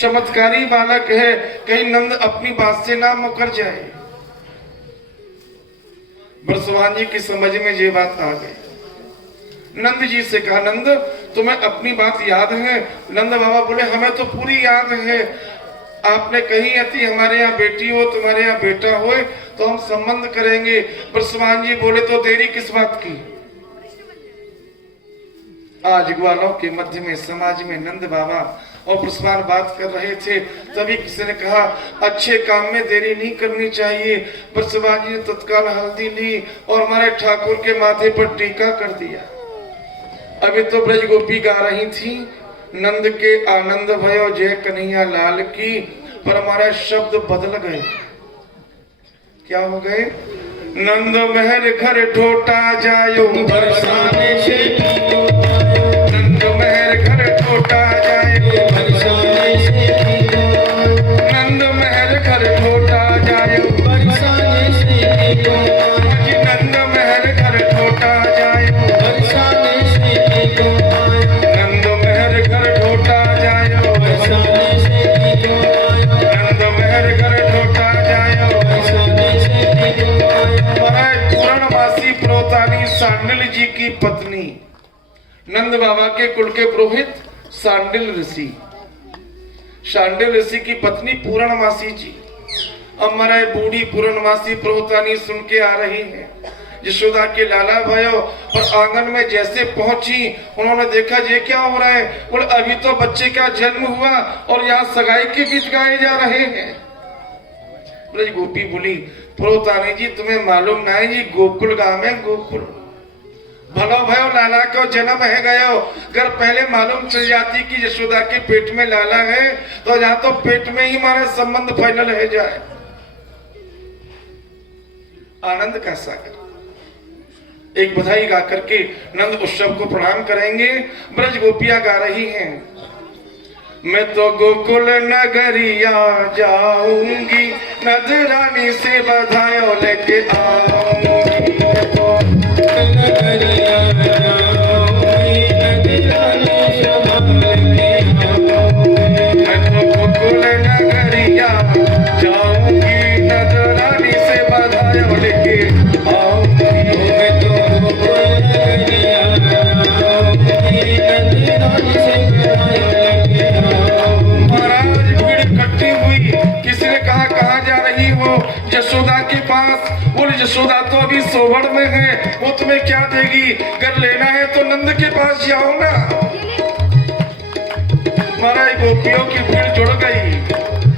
चमत्कारी बालक है, कहीं नंद अपनी बात से ना मुकर जाए। बरसवान जी की समझ में ये बात आ गई। नंद जी से कहा, नंद तुम्हें अपनी बात याद है? नंद बाबा बोले, हमें तो पूरी याद है। आपने कही थी हमारे यहाँ बेटी हो, तुम्हारे यहाँ बेटा हो तो हम संबंध करेंगे। बरसवान जी बोले, तो देरी किस बात की? आज ग्वालों के मध्य में समाज में नंद बाबा और बरसवान बात कर रहे थे, तभी किसी ने कहा, अच्छे काम में देरी नहीं करनी चाहिए। बरसवान जी ने तत्काल हल्दी ली और हमारे ठाकुर के माथे पर टीका कर दिया। अभी तो ब्रज गोपी गा रही थी, नंद के आनंद भयो जय कन्हैया लाल की, पर हमारे शब्द बदल गए। क्या हो गए? नंद महर घर ठोटा जायो बरसाने से, नंद महर घर ठोटा जायो बरसाने से, नंद महर घर ठोटा जायो बरसाने से, नंद महर घर ठोटा जायो बरसाने से, नंद महर घर ठोटा जायो बरसाने से, नंद महर घर ठोटा जायो बरसाने से। पूर्णमासी प्रोतानी सांडिल जी की पत्नी, नंद बाबा के कुल के पुरोहित सांडिल ऋषि, सांडिल ऋषि की पत्नी पूर्णमासी जी। अब हमारा बूढ़ी पूर्णमासी प्रोतानी सुन के आ रही है। यशोदा के लाला भयो और आंगन में जैसे पहुंची, उन्होंने देखा ये क्या हो रहा है। बोले, अभी तो बच्चे का जन्म हुआ और यहाँ सगाई के गीत गाए जा रहे हैं। ब्रज गोपी बोली, प्रोतानी जी तुम्हें मालूम नहीं जी, गोकुल गांव में गोकुल भलो भयो लाला को जन्म है गयो। अगर पहले मालूम चल जाती कि यशोदा के पेट में लाला है तो यहाँ तो पेट में ही हमारा संबंध फाइनल है जाए। आनंद का सागर। एक बधाई गा करके नंद उत्सव को प्रणाम करेंगे। ब्रज गोपियां गा रही हैं, मैं तो गोकुल नगरिया जाऊंगी, नजरानी से बधाइयों लेके आऊंगी। नगरिया जाऊंगी, नजरानी से मैं तो गोकुल नगरिया जाऊंगी, नजरानी से बधाइयों लेके आऊंगी। मैं तो गोकुल नगरिया जाऊंगी, नजरानी से बधाइयों लेके आऊंगी। महाराज भीड़ इकट्ठी हुई। किसी ने कहा, कहाँ जा रही हो? यशोदा के पास। बोले, यशोदा तो अभी सोवड़ में है, वो तुम्हें क्या देगी? अगर लेना है तो नंद के पास जाओ ना। महाराज गोपियों की भीड़ जुड़ गई,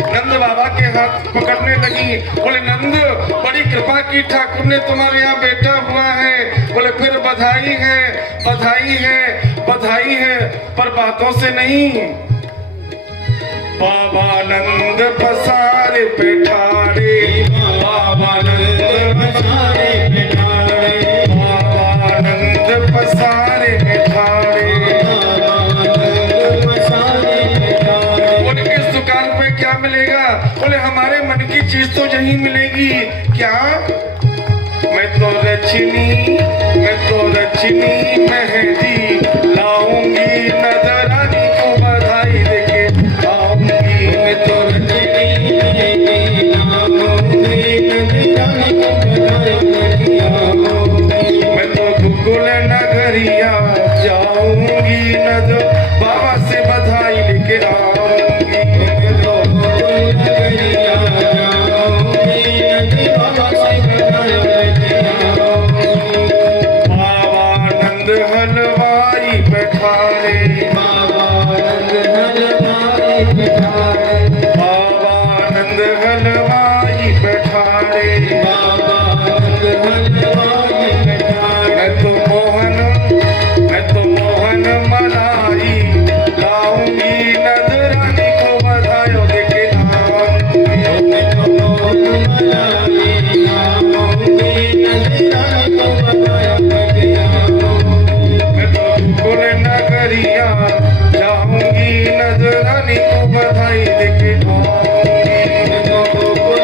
नंद बाबा के हाथ पकड़ने लगी। बोले, नंद बड़ी कृपा की, ठाकुर ने तुम्हारे यहाँ बेटा हुआ है। बोले, फिर बधाई है, बधाई है, बधाई है, पर बातों से नहीं। बाबा नंद पसारे पेठारे, बाबा नंद पसारे पेठारे, बाबा नंद पसारे पेठारे, बोले, इस दुकान पे क्या मिलेगा? बोले, हमारे मन की चीज तो यही मिलेगी। क्या? मैं तो रचनी मेहंदी लाऊंगी, नजरानी को बधाई देके आऊंगी। मैं तो रचनी मेहंदी लाऊंगी, नजरानी को बधाई देके आऊंगी। मैं तो गोकुल नगरिया जाऊंगी, नजर बाबा से बधाई लेके आऊंगी। मैं तो गोकुल नगरिया जाऊंगी, नजर बाबा से बधाई लेके आऊंगी। बाबा नंद हलवाई बैठारे, बाबा नंद हलवाई बैठारे, बाबा नंद हलवाई बैठारे, बाबा नंद हलवाई बैठारे। मैं तो मोहन मलाई लाऊंगी, नजरानी को बधाइयों देके आऊंगी। मैं तो मोहन मलाई लाऊंगी, नजरानी को बधाइयों देके आऊंगी। मैं तो गोकुल नगरिया जाऊंगी, नजरानी को बधाई देके आऊंगी। मैं तो गोकुल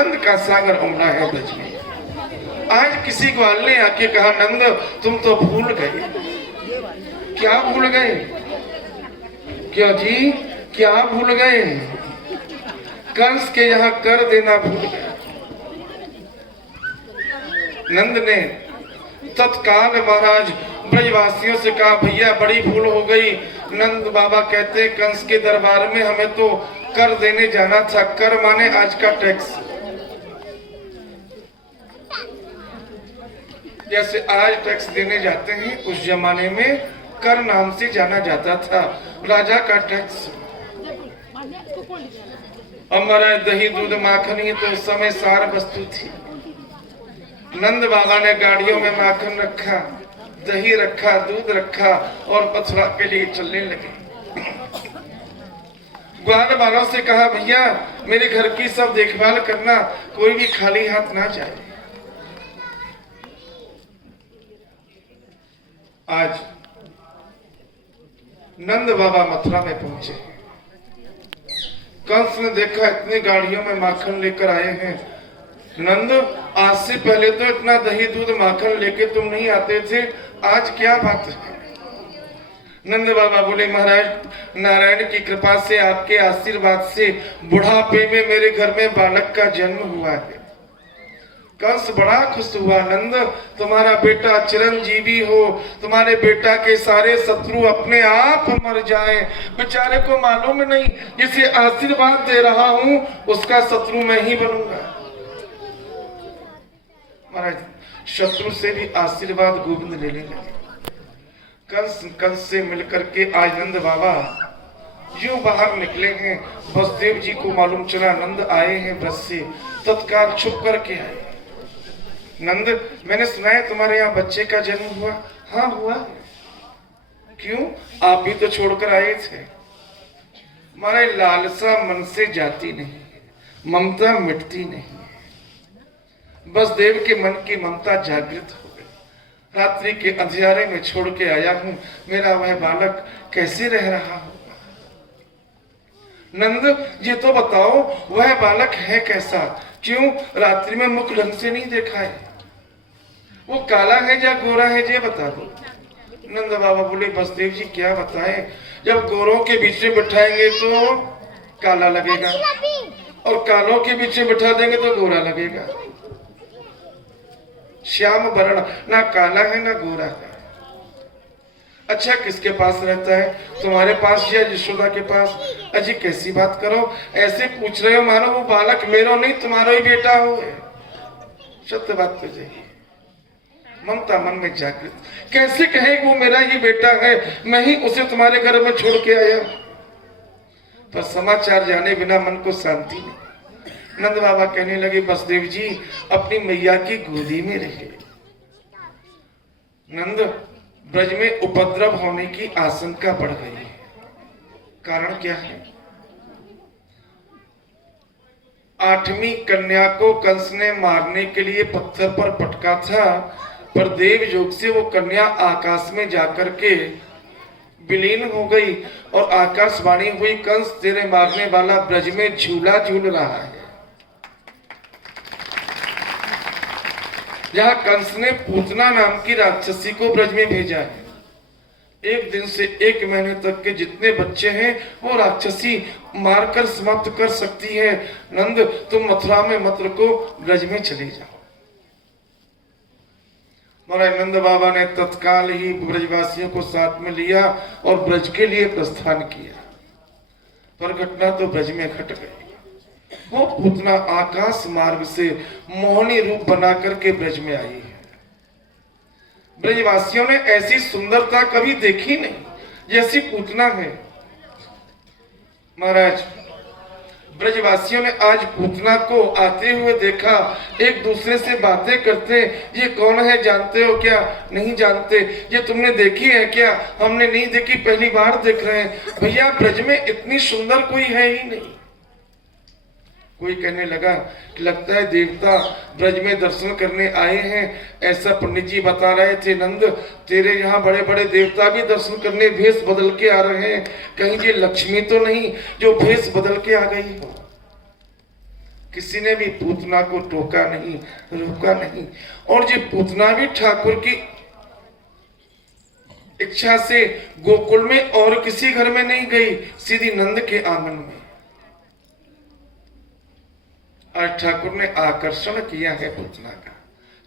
आनंद का सागर उमड़ा है ब्रज में। आज किसी ग्वाल ने आके कहा नंद तुम तो भूल गए। क्या भूल गए? क्यों जी, क्या भूल गए? कंस के यहाँ कर देना भूल गए। नंद ने तत्काल महाराज ब्रजवासियों से कहा भैया बड़ी भूल हो गई। नंद बाबा कहते कंस के दरबार में हमें तो कर देने जाना था। कर माने आज का टैक्स। जैसे आज टैक्स देने जाते हैं, उस जमाने में कर नाम से जाना जाता था, राजा का टैक्स। हमारा दही दूध माखन ही तो उस समय सार वस्तु थी। नंद बाबा ने गाड़ियों में माखन रखा, दही रखा, दूध रखा और मथुरा के लिए चलने लगे। ग्वाल वालों से कहा भैया मेरे घर की सब देखभाल करना, कोई भी खाली हाथ ना जाए। आज नंद बाबा मथुरा में पहुंचे। कंस ने देखा इतनी गाड़ियों में माखन लेकर आए हैं। नंद आज से पहले तो इतना दही दूध माखन लेके तुम नहीं आते थे, आज क्या बात है? नंद बाबा बोले महाराज नारायण की कृपा से आपके आशीर्वाद से बुढ़ापे में मेरे घर में बालक का जन्म हुआ है। कंस बड़ा खुश हुआ। नंद तुम्हारा बेटा चिरंजीवी हो, तुम्हारे बेटा के सारे शत्रु अपने आप मर जाएं। बेचारे को मालूम नहीं जिसे आशीर्वाद दे रहा हूं उसका शत्रु मैं ही बनूंगा। महाराज शत्रु से भी आशीर्वाद गोविंद लेने लगे। कंस से मिलकर के आज नंद बाबा यूं बाहर निकले हैं। वसुदेव जी को मालूम चला नंद आए हैं ब्रज से, तत्काल छुप करके आए। नंद मैंने सुना है तुम्हारे यहाँ बच्चे का जन्म हुआ। हाँ हुआ। क्यों? आप भी तो छोड़कर आए थे। हमारे लालसा मन से जाती नहीं, ममता मिटती नहीं। बस देव के मन की ममता जागृत हो गई। रात्रि के अंधियारे में छोड़ के आया हूं, मेरा वह बालक कैसे रह रहा होगा। नंद ये तो बताओ वह बालक है कैसा? क्यों रात्रि में मुख ढंग से नहीं देखा है? वो काला है या गोरा है ये बता दो। नंद बाबा बोले वसुदेव जी क्या बताएं, जब गोरों के बीच में बिठाएंगे तो काला लगेगा और कालों के बीच में बिठा देंगे तो गोरा लगेगा। श्याम वर्ण, ना काला है ना गोरा है। अच्छा किसके पास रहता है? तुम्हारे पास या यशोदा के पास? अजी कैसी बात करो, ऐसे पूछ रहे हो मानो वो बालक मेरा नहीं तुम्हारा ही बेटा हो। सत्य बात तो यही। ममता मन में जागृत। कैसे कहे वो मेरा ही बेटा है, मैं ही उसे तुम्हारे घर में छोड़ के आया। पर समाचार जाने बिना मन को शांति नहीं। नंद बाबा कहने लगे वसुदेव जी अपनी मैया की गोदी में रहे। नंद ब्रज में उपद्रव होने की आशंका बढ़ गई है। कारण क्या है? 8वीं कन्या को कंस ने मारने के लिए पत्थर पर पटका था, पर देव योग से वो कन्या आकाश में जाकर के विलीन हो गई और आकाशवाणी हुई कंस तेरे मारने वाला ब्रज में झूला झूल रहा है। जहां कंस ने पूतना नाम की राक्षसी को ब्रज में भेजा है। 1 दिन से 1 महीने तक के जितने बच्चे हैं वो राक्षसी मारकर समाप्त कर सकती है। नंद तुम मथुरा में मत रुको, ब्रज में चले जाओ। महाराज नंद बाबा ने तत्काल ही ब्रजवासियों को साथ में लिया और ब्रज के लिए प्रस्थान किया। पर घटना तो ब्रज में घट गई। वो पूतना आकाश मार्ग से मोहनी रूप बना करके ब्रज में आई है। ब्रजवासियों ने ऐसी सुंदरता कभी देखी नहीं जैसी पूतना है। महाराज ब्रजवासियों ने आज पूतना को आते हुए देखा, एक दूसरे से बातें करते। ये कौन है जानते हो क्या? नहीं जानते। ये तुमने देखी है क्या? हमने नहीं देखी, पहली बार देख रहे हैं। भैया ब्रज में इतनी सुंदर कोई है ही नहीं। कोई कहने लगा कि लगता है देवता ब्रज में दर्शन करने आए हैं, ऐसा पंडित जी बता रहे थे। नंद तेरे यहाँ बड़े बड़े देवता भी दर्शन करने भेष बदल के आ रहे हैं, कहीं ये लक्ष्मी तो नहीं जो भेष बदल के आ गई हो। किसी ने भी पूतना को टोका नहीं, रोका नहीं। और ये पूतना भी ठाकुर की इच्छा से गोकुल में और किसी घर में नहीं गई, सीधी नंद के आंगन में। आज ठाकुर ने आकर्षण किया है पूतना का,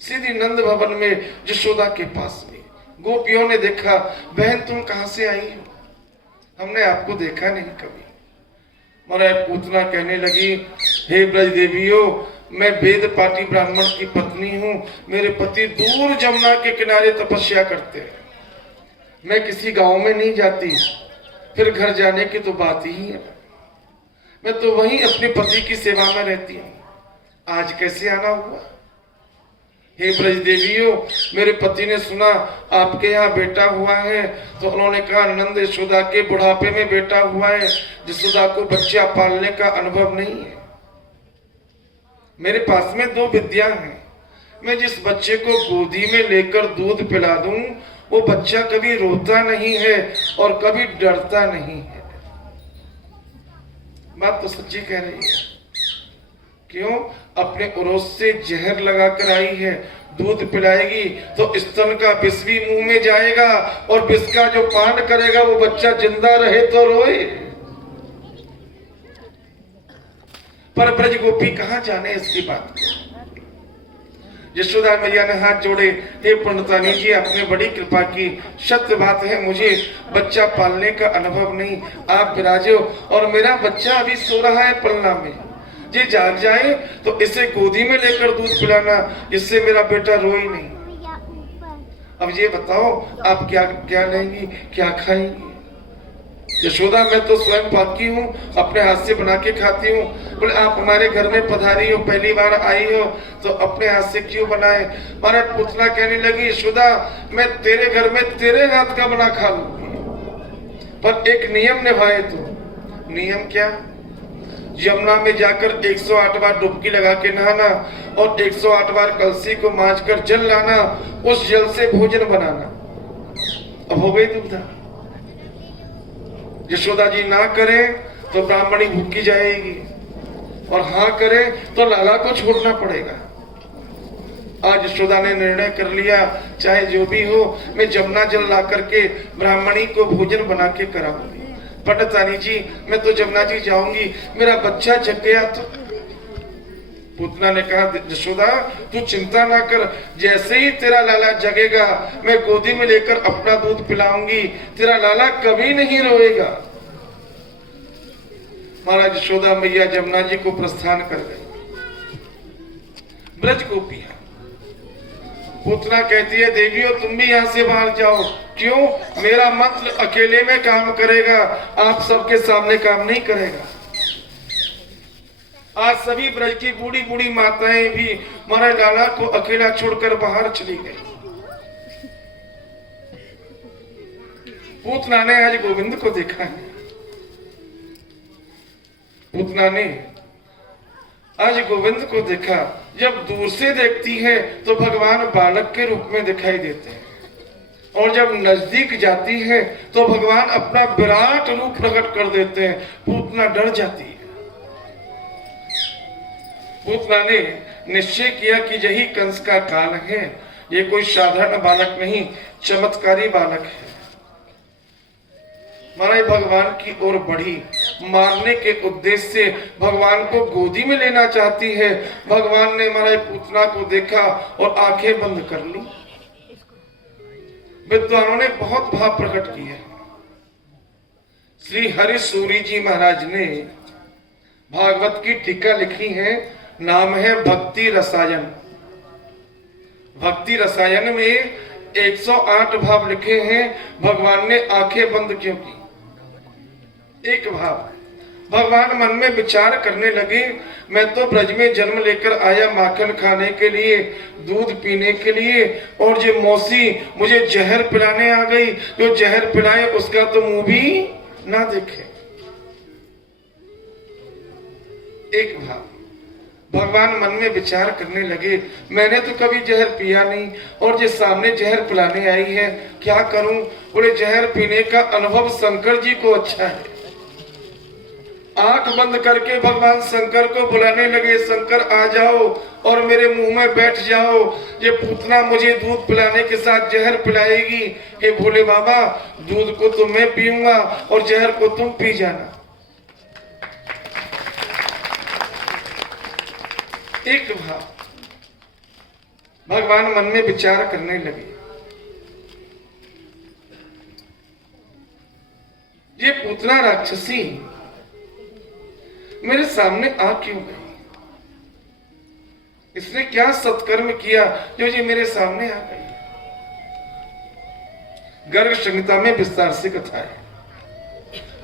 सीधी नंद भवन में यशोदा के पास में। गोपियों ने देखा, बहन तुम कहां से आई हो, हमने आपको देखा नहीं कभी। महाराज पूतना कहने लगी, हे ब्रज देवियों, मैं वेद पाटी ब्राह्मण की पत्नी हूँ, मेरे पति दूर जमुना के किनारे तपस्या करते हैं, मैं किसी गांव में नहीं जाती, फिर घर जाने की तो बात ही है, मैं तो वहीं अपने पति की सेवा में रहती हूँ, आज कैसे आना हुआ। हे ब्रज देवियों, मेरे पति ने सुना आपके यहाँ बेटा हुआ है, तो उन्होंने कहा नंद यशोदा के बुढ़ापे में बेटा हुआ है, यशोदा को बच्चा पालने का अनुभव नहीं है। मेरे पास में 2 विद्या हैं, मैं जिस बच्चे को गोदी में लेकर दूध पिला दूं, वो बच्चा कभी रोता नहीं है और कभी डरता नहीं है। बात तो सच्ची कह रही है। क्यों? अपने उरोस से जहर लगाकर आई है, दूध पिलाएगी तो स्तन का विष भी मुंह में जाएगा, और विष का जो पान करेगा वो बच्चा जिंदा रहे तो रोए। पर ब्रज गोपी कहां जाने इसकी बात को। यशोदा मैया ने हाथ जोड़े, हे पंडितानी जी, आपने बड़ी कृपा की, सत्य बात है, मुझे बच्चा पालने का अनुभव नहीं, आप विराजो, और मेरा बच्चा अभी सो रहा है पलना में, ये जाग जाए तो इसे गोदी में लेकर दूध पिलाना, जिससे मेरा बेटा रोए नहीं। अब ये बताओ आप क्या क्या लेंगी, क्या खाएंगी। यशोदा, मैं तो स्वयं पाकी हूँ, अपने हाथ से बना के खाती हूँ। बोले आप हमारे घर में पधारी हो, पहली बार आई हो, तो अपने हाथ से क्यों बनाए। महाराज पूतना कहने लगी, यशोदा मैं तेरे घर में तेरे हाथ का बना खा लूंगी, पर एक नियम निभाए तो। नियम क्या? यमुना में जाकर 108 बार डुबकी लगा के नहाना, और 108 बार कलसी को मांझकर जल लाना, उस जल से भोजन बनाना। अब हो गई दुविधा। यशोदा जी ना करें तो ब्राह्मणी भूखी जाएगी, और हाँ करें तो लाला को छोड़ना पड़ेगा। आज यशोदा ने निर्णय कर लिया, चाहे जो भी हो, मैं जमुना जल ला करके ब्राह्मणी को भोजन बना के कराऊंगी। पंडितानी जी, मैं तो जमुना जी जाऊंगी, मेरा बच्चा जग गया तो। पूतना ने कहा, यशोदा तू चिंता ना कर, जैसे ही तेरा लाला जगेगा मैं गोदी में लेकर अपना दूध पिलाऊंगी, तेरा लाला कभी नहीं रोएगा। महाराज यशोदा मैया जमुना जी को प्रस्थान कर गई। ब्रज गोपियां, पूतना कहती है, देवियों तुम भी यहाँ से बाहर जाओ। क्यों? मेरा मंत्र अकेले में काम करेगा, आप सबके सामने काम नहीं करेगा। आज सभी ब्रज की बूढ़ी बूढ़ी माताएं भी महाराज लाला को अकेला छोड़कर बाहर चली गई। पूतना ने आज गोविंद को देखा है। पूतना ने आज गोविंद को देखा। जब दूर से देखती है तो भगवान बालक के रूप में दिखाई देते हैं, और जब नजदीक जाती है तो भगवान अपना विराट रूप प्रकट कर देते हैं। पूतना डर जाती है। पूतना ने निश्चय किया कि यही कंस का काल है, ये कोई साधारण बालक नहीं, चमत्कारी बालक है। महाराज भगवान की ओर बढ़ी, मारने के उद्देश्य से भगवान को गोदी में लेना चाहती है। भगवान ने महाराज पूतना को देखा और आंखें बंद कर ली। विद्वानों ने बहुत भाव प्रकट किए। श्री हरि सूरी जी महाराज ने भागवत की टीका लिखी है, नाम है भक्ति रसायन। भक्ति रसायन में 108 भाव लिखे हैं। भगवान ने आंखें बंद क्यों की? एक भाव, भगवान मन में विचार करने लगे, मैं तो ब्रज में जन्म लेकर आया माखन खाने के लिए, दूध पीने के लिए, और जो मौसी मुझे जहर पिलाने आ गई, जो जहर पिलाए उसका तो मुंह भी ना देखे। एक भाव, भगवान मन में विचार करने लगे, मैंने तो कभी जहर पिया नहीं, और जो सामने जहर पिलाने आई है, क्या करूं? बोले जहर पीने का अनुभव शंकर जी को अच्छा है, आंख बंद करके भगवान शंकर को बुलाने लगे, शंकर आ जाओ और मेरे मुंह में बैठ जाओ, ये पूतना मुझे दूध पिलाने के साथ जहर पिलाएगी। हे भोले बाबा, दूध को तो मैं पीऊंगा और जहर को तुम पी जाना। एक भाव भगवान मन में विचार करने लगे, ये पूतना राक्षसी मेरे सामने आ क्यों गई? इसने क्या सत्कर्म किया जो ये मेरे सामने आ गई? गर्ग संहिता में विस्तार से कथा है।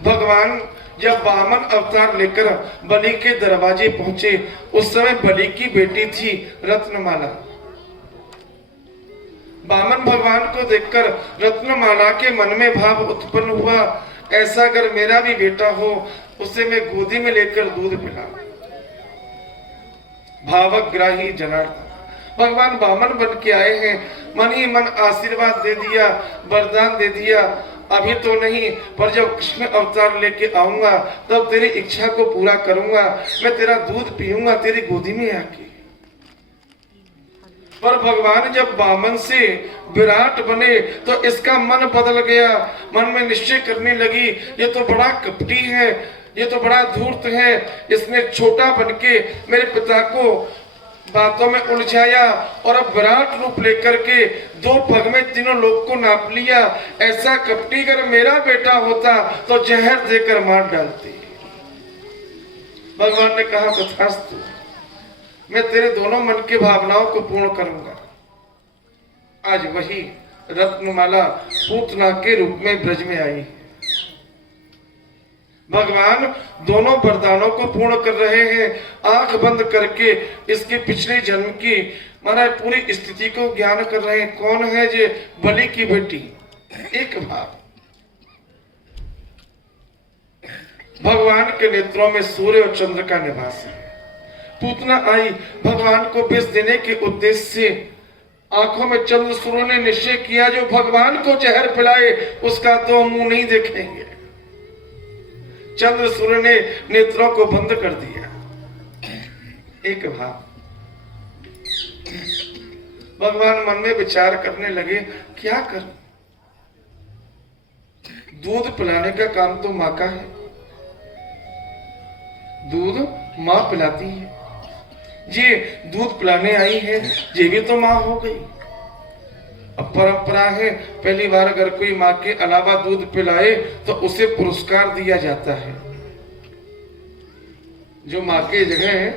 भगवान जब वामन अवतार लेकर बलि के दरवाजे पहुंचे, उस समय बलि की बेटी थी रत्नमाला। वामन भगवान को देखकर रत्नमाला के मन में भाव उत्पन्न हुआ, ऐसा अगर मेरा भी बेटा हो, उसे मैं गोदी में लेकर दूध पिला। भावग्राही जनार्दन भगवान वामन बन के आए हैं, मन ही मन आशीर्वाद दे दिया, वरदान दे दिया, अभी तो नहीं पर जब कृष्ण अवतार लेके आऊंगा तब तेरी इच्छा को पूरा करूंगा, मैं तेरा दूध पीऊंगा तेरी गोदी में आके। पर भगवान जब वामन से विराट बने तो इसका मन बदल गया, मन में निश्चय करने लगी, ये तो बड़ा कपटी है, ये तो बड़ा धूर्त है, इसने छोटा बनके मेरे पिता को बातों में उलझाया और अब विराट रूप लेकर के 2 पग में तीनों लोग को नाप लिया। ऐसा कपटी अगर मेरा बेटा होता तो जहर देकर मार डालती। भगवान ने कहा तथास्तु, मैं तेरे दोनों मन की भावनाओं को पूर्ण करूंगा। आज वही रत्नमाला पूतना के रूप में ब्रज में आई। भगवान दोनों वरदानों को पूर्ण कर रहे हैं, आंख बंद करके इसके पिछले जन्म की महाराज पूरी स्थिति को ज्ञान कर रहे हैं। कौन है ये? बलि की बेटी। एक भाव भगवान के नेत्रों में सूर्य और चंद्र का निवास है। पूतना आई भगवान को विष देने के उद्देश्य से, आंखों में चंद्र सूर्य ने निश्चय किया जो भगवान को जहर पिलाए उसका तो मुंह नहीं देखेंगे। चंद्र सूर्य ने नेत्रों को बंद कर दिया। एक भाव भगवान मन में विचार करने लगे, क्या कर, दूध पिलाने का काम तो माँ का है, दूध माँ पिलाती है, ये दूध पिलाने आई है, ये भी तो माँ हो गई। अब परंपरा है, पहली बार अगर कोई माँ के अलावा दूध पिलाए तो उसे पुरस्कार दिया जाता है। जो माँ के जगह है,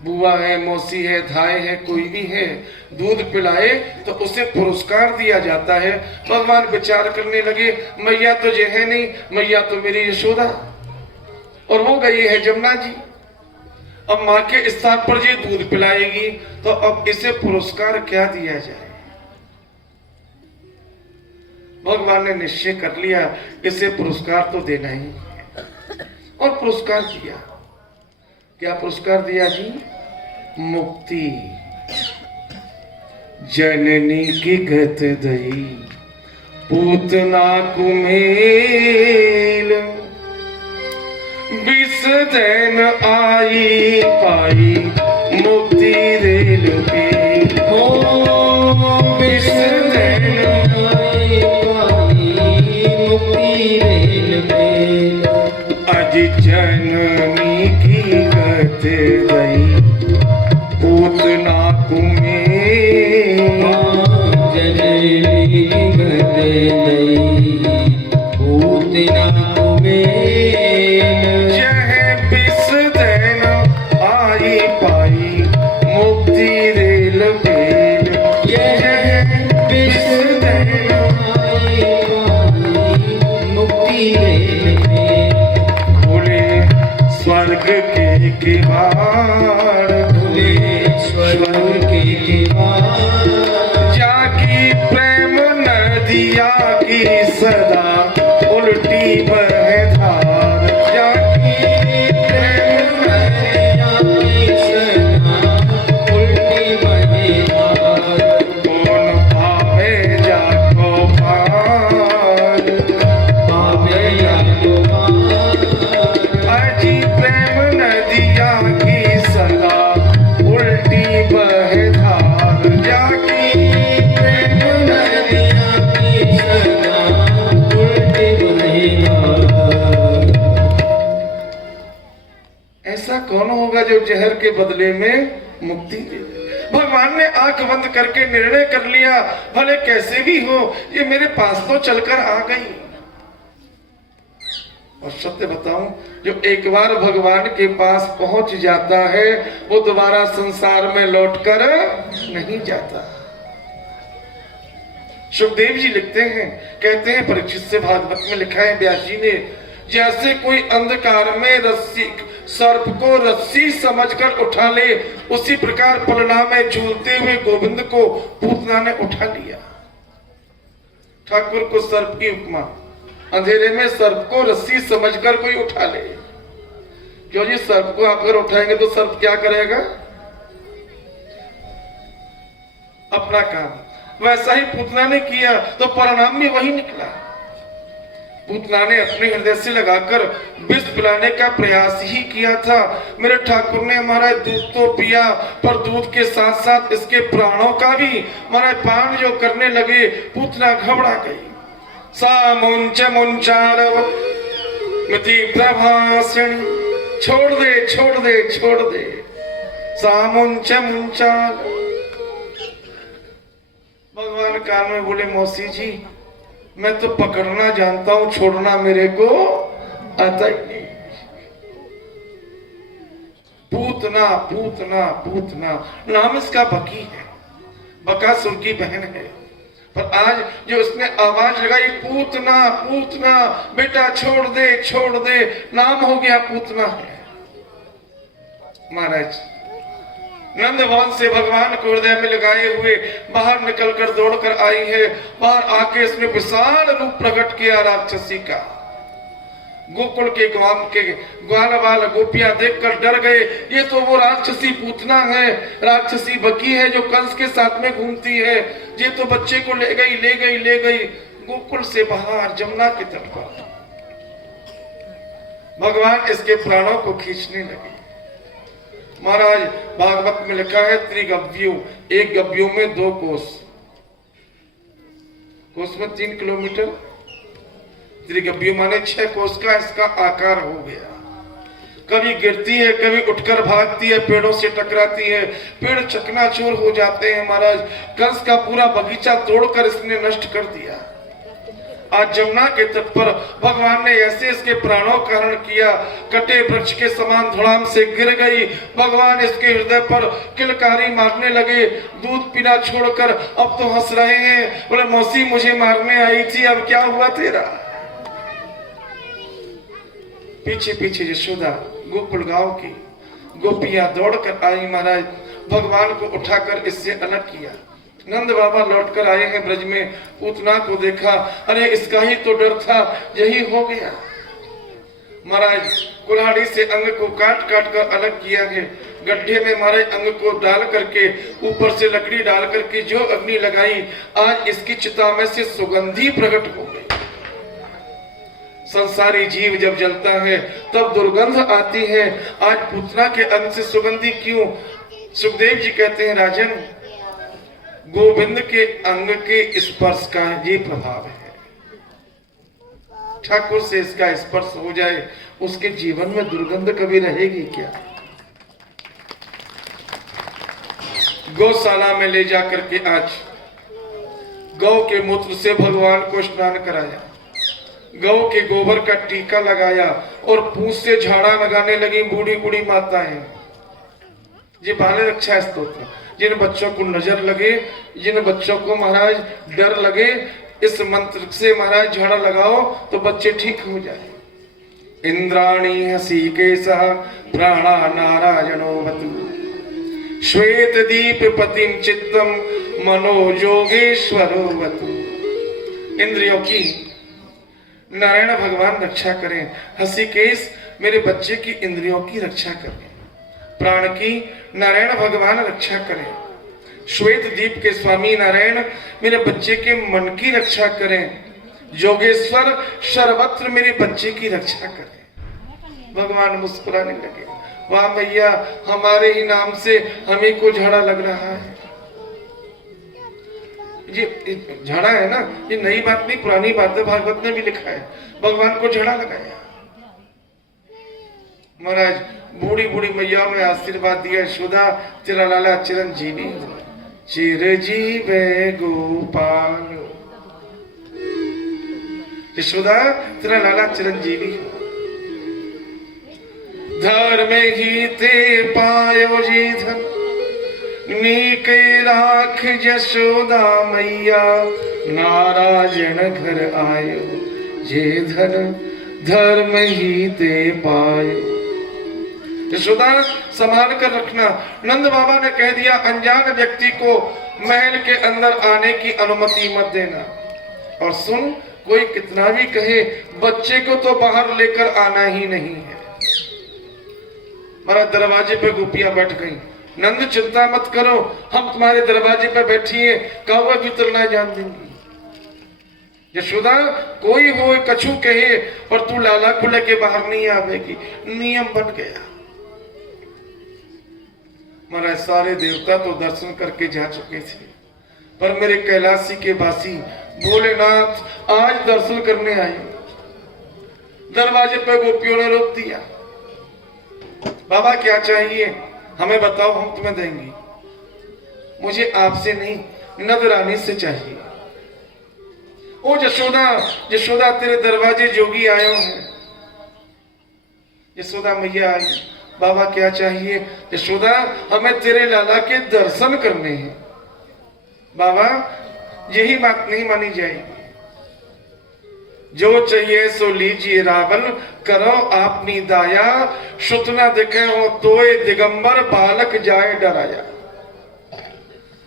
बुआ है, मौसी है, धाय है, कोई भी है, दूध पिलाए तो उसे पुरस्कार दिया जाता है। भगवान विचार करने लगे, मैया तो ये है नहीं, मैया तो मेरी यशोदा और वो गई है जमुना जी। अब माँ के स्थान पर ये दूध पिलाएगी तो अब इसे पुरस्कार क्या दिया जाए? भगवान ने निश्चय कर लिया इसे पुरस्कार तो देना ही, और पुरस्कार दिया। क्या पुरस्कार दिया जी? मुक्ति। जननी की गत दई पूतना कुमेल, विष दैन आई पाई मुक्ति रेल पे। हो विष दैन आई पाई मुक्ति रेल पे। अज जननी की गत गई पूतना कुमेल, जननी की गत गई पूतना कुमेल। स्वर्ग के किवाड़ खुले, स्वर्ग के किवाड़, जाकी प्रेम नदिया की सदा उल्टी बहे धार। जाकी प्रेम नदिया की सदा उल्टी बहे धार। कौन पावे जाको पार, पावे जाको पार। अजी जहर के बदले में मुक्ति दे दे। भगवान ने आंख बंद करके निर्णय कर लिया, भले कैसे भी हो ये मेरे पास तो चलकर आ गई। और सत्य बताऊं, जो एक बार भगवान के पास पहुंच जाता है वो दोबारा संसार में लौटकर नहीं जाता। सुखदेव जी लिखते हैं, कहते हैं परीक्षित से भागवत में लिखा है व्यास जी ने, जैसे कोई अंधकार में रस्सी सर्प को रस्सी समझकर उठा ले, उसी प्रकार पलना में झूलते हुए गोविंद को पूतना ने उठा लिया। ठाकुर को सर्प की उपमा, अंधेरे में सर्प को रस्सी समझकर कोई उठा ले। क्यों जी, सर्प को आप अगर उठाएंगे तो सर्प क्या करेगा? अपना काम। वैसा ही पूतना ने किया तो परिणाम भी वही निकला। पूतना ने अपने हृदय से लगाकर विष पिलाने का प्रयास ही किया था। मेरे ठाकुर ने हमारा दूध तो पिया, पर दूध के साथ साथ इसके प्राणों का भी हमारा पान जो करने लगे, पूतना घबरा गई। सा मुंच मुंचारव मति प्रभाषण, छोड़ दे छोड़ दे छोड़ दे। सा मुंच मुंचार। भगवान कान में बोले, मौसी जी मैं तो पकड़ना जानता हूं, छोड़ना मेरे को आता ही नहीं। पूतना पूतना पूतना नाम इसका बकी है, बकासुर की बहन है। पर आज जो उसने आवाज लगाई पूतना पूतना, बेटा छोड़ दे, नाम हो गया पूतना है। महाराज नंदवन से भगवान को हृदय में लगाए हुए बाहर निकलकर दौड़कर आई है। बाहर आके इसने विशाल रूप प्रकट किया राक्षसी का। गोकुल के ग्वाल वाल गोपियां देखकर डर गए, ये तो वो राक्षसी पूतना है, राक्षसी बकी है जो कंस के साथ में घूमती है। ये तो बच्चे को ले गई गोकुल से बाहर जमुना के तट पर। भगवान इसके प्राणों को खींचने लगे। महाराज भागवत में लिखा है त्रिगव्यू, एक गव्यू में 2 कोस, कोस में 3 किलोमीटर, त्रिगव्यू माने 6 कोस का इसका आकार हो गया। कभी गिरती है, कभी उठकर भागती है, पेड़ों से टकराती है, पेड़ चकनाचूर हो जाते हैं। महाराज कंस का पूरा बगीचा तोड़कर इसने नष्ट कर दिया। आज जमुना के तट पर भगवान ने ऐसे इसके प्राणों का हरण किया, कटे वृक्ष के समान धड़ाम से गिर गई। भगवान इसके हृदय पर किलकारी मारने लगे। दूध पीना छोड़कर अब तो हंस रहे हैं, बोले मौसी मुझे मारने आई थी, अब क्या हुआ तेरा? पीछे पीछे यशोदा गोकुल गांव की गोपियां दौड़कर आई। महाराज भगवान को उठाकर इससे अलग किया। नंद बाबा लौटकर आए हैं ब्रज में, पूतना को देखा, अरे इसका ही तो डर था, यही हो गया। महाराज कुल्हाड़ी से अंग को काट काट कर अलग किया है। गड्ढे में महाराज अंग को डाल करके ऊपर से लकड़ी डाल करके जो अग्नि लगाई, आज इसकी चिता में से सुगंधी प्रकट हो गई। संसारी जीव जब जलता है तब दुर्गंध आती है, आज पूतना के अंग से सुगंधी क्यों? सुखदेव जी कहते हैं राजन, गोविंद के अंग के स्पर्श का ये प्रभाव है। ठाकुर से इसका स्पर्श हो जाए, उसके जीवन में दुर्गंध कभी रहेगी क्या? गौशाला में ले जाकर के आज गौ के मूत्र से भगवान को स्नान कराया, गौ के गोबर का टीका लगाया और पूंछ से झाड़ा लगाने लगी बूढ़ी बूढ़ी माताएं। ये बाल रक्षा स्तोत्र, जिन बच्चों को नजर लगे, जिन बच्चों को महाराज डर लगे, इस मंत्र से महाराज झाड़ा लगाओ तो बच्चे ठीक हो जाए। इंद्राणी हसीकेशः प्राणा नारायणो वतु, श्वेत दीप पतिम चित्तम मनोजोगेश्वरो वतु। इंद्रियों की नारायण भगवान रक्षा करें, हसीकेश मेरे बच्चे की इंद्रियों की रक्षा करें, प्राण की नारायण भगवान रक्षा करें, श्वेत दीप के स्वामी नारायण मेरे बच्चे के मन की रक्षा करें, जोगेश्वर सर्वत्र मेरे बच्चे की रक्षा करें। भगवान मुस्कुराने लगे, वाह भैया हमारे ही नाम से हमें को झाड़ा लग रहा है। ये झाड़ा है ना, ये नई बात नहीं, पुरानी बात है, भागवत ने भी लिखा है, भगवान को झाड़ा लगाया। महाराज बूढ़ी बूढ़ी मैया ने आशीर्वाद दिया, यशोदा तेरा लाला चिरंजीवी हो, चिरजीवे गोपाल। यशोदा तेरा लाला चिरंजीवी हो, धर्म ही ते पायो जी धन, नीके राख यशोदा मैया, नारायण घर आयो जे धन, धर्म ही ते पायो। यशोदा संभाल कर रखना। नंद बाबा ने कह दिया अनजान व्यक्ति को महल के अंदर आने की अनुमति मत देना। और सुन, कोई कितना भी कहे, बच्चे को तो बाहर लेकर आना ही नहीं है। हमारा दरवाजे पे गोपियां बैठ गई, नंद चिंता मत करो, हम तुम्हारे दरवाजे पे बैठी है, कौवा भी उतरना जान देंगी। यशोदा कोई हो कछु कहे और तू लाला को लेके बाहर नहीं आवेगी, नियम बन गया। हमारा सारे देवता तो दर्शन करके जा चुके थे, पर मेरे कैलाशी के वासी भोलेनाथ आज दर्शन करने आए। दरवाजे पे गोपियों ने रोक दिया, बाबा क्या चाहिए हमें बताओ, हम तुम्हें देंगे। मुझे आपसे नहीं, नंद रानी से चाहिए। ओ यशोदा, यशोदा तेरे दरवाजे जोगी आए हैं। यशोदा मैया आई, बाबा क्या चाहिए? यशोदा हमें तेरे लाला के दर्शन करने हैं। बाबा यही बात नहीं मानी जाएगी, जो चाहिए सो लीजिए रावण, करो आपनी दाया, सुत न दिखे हो तोय दिगंबर, बालक जाए डराया।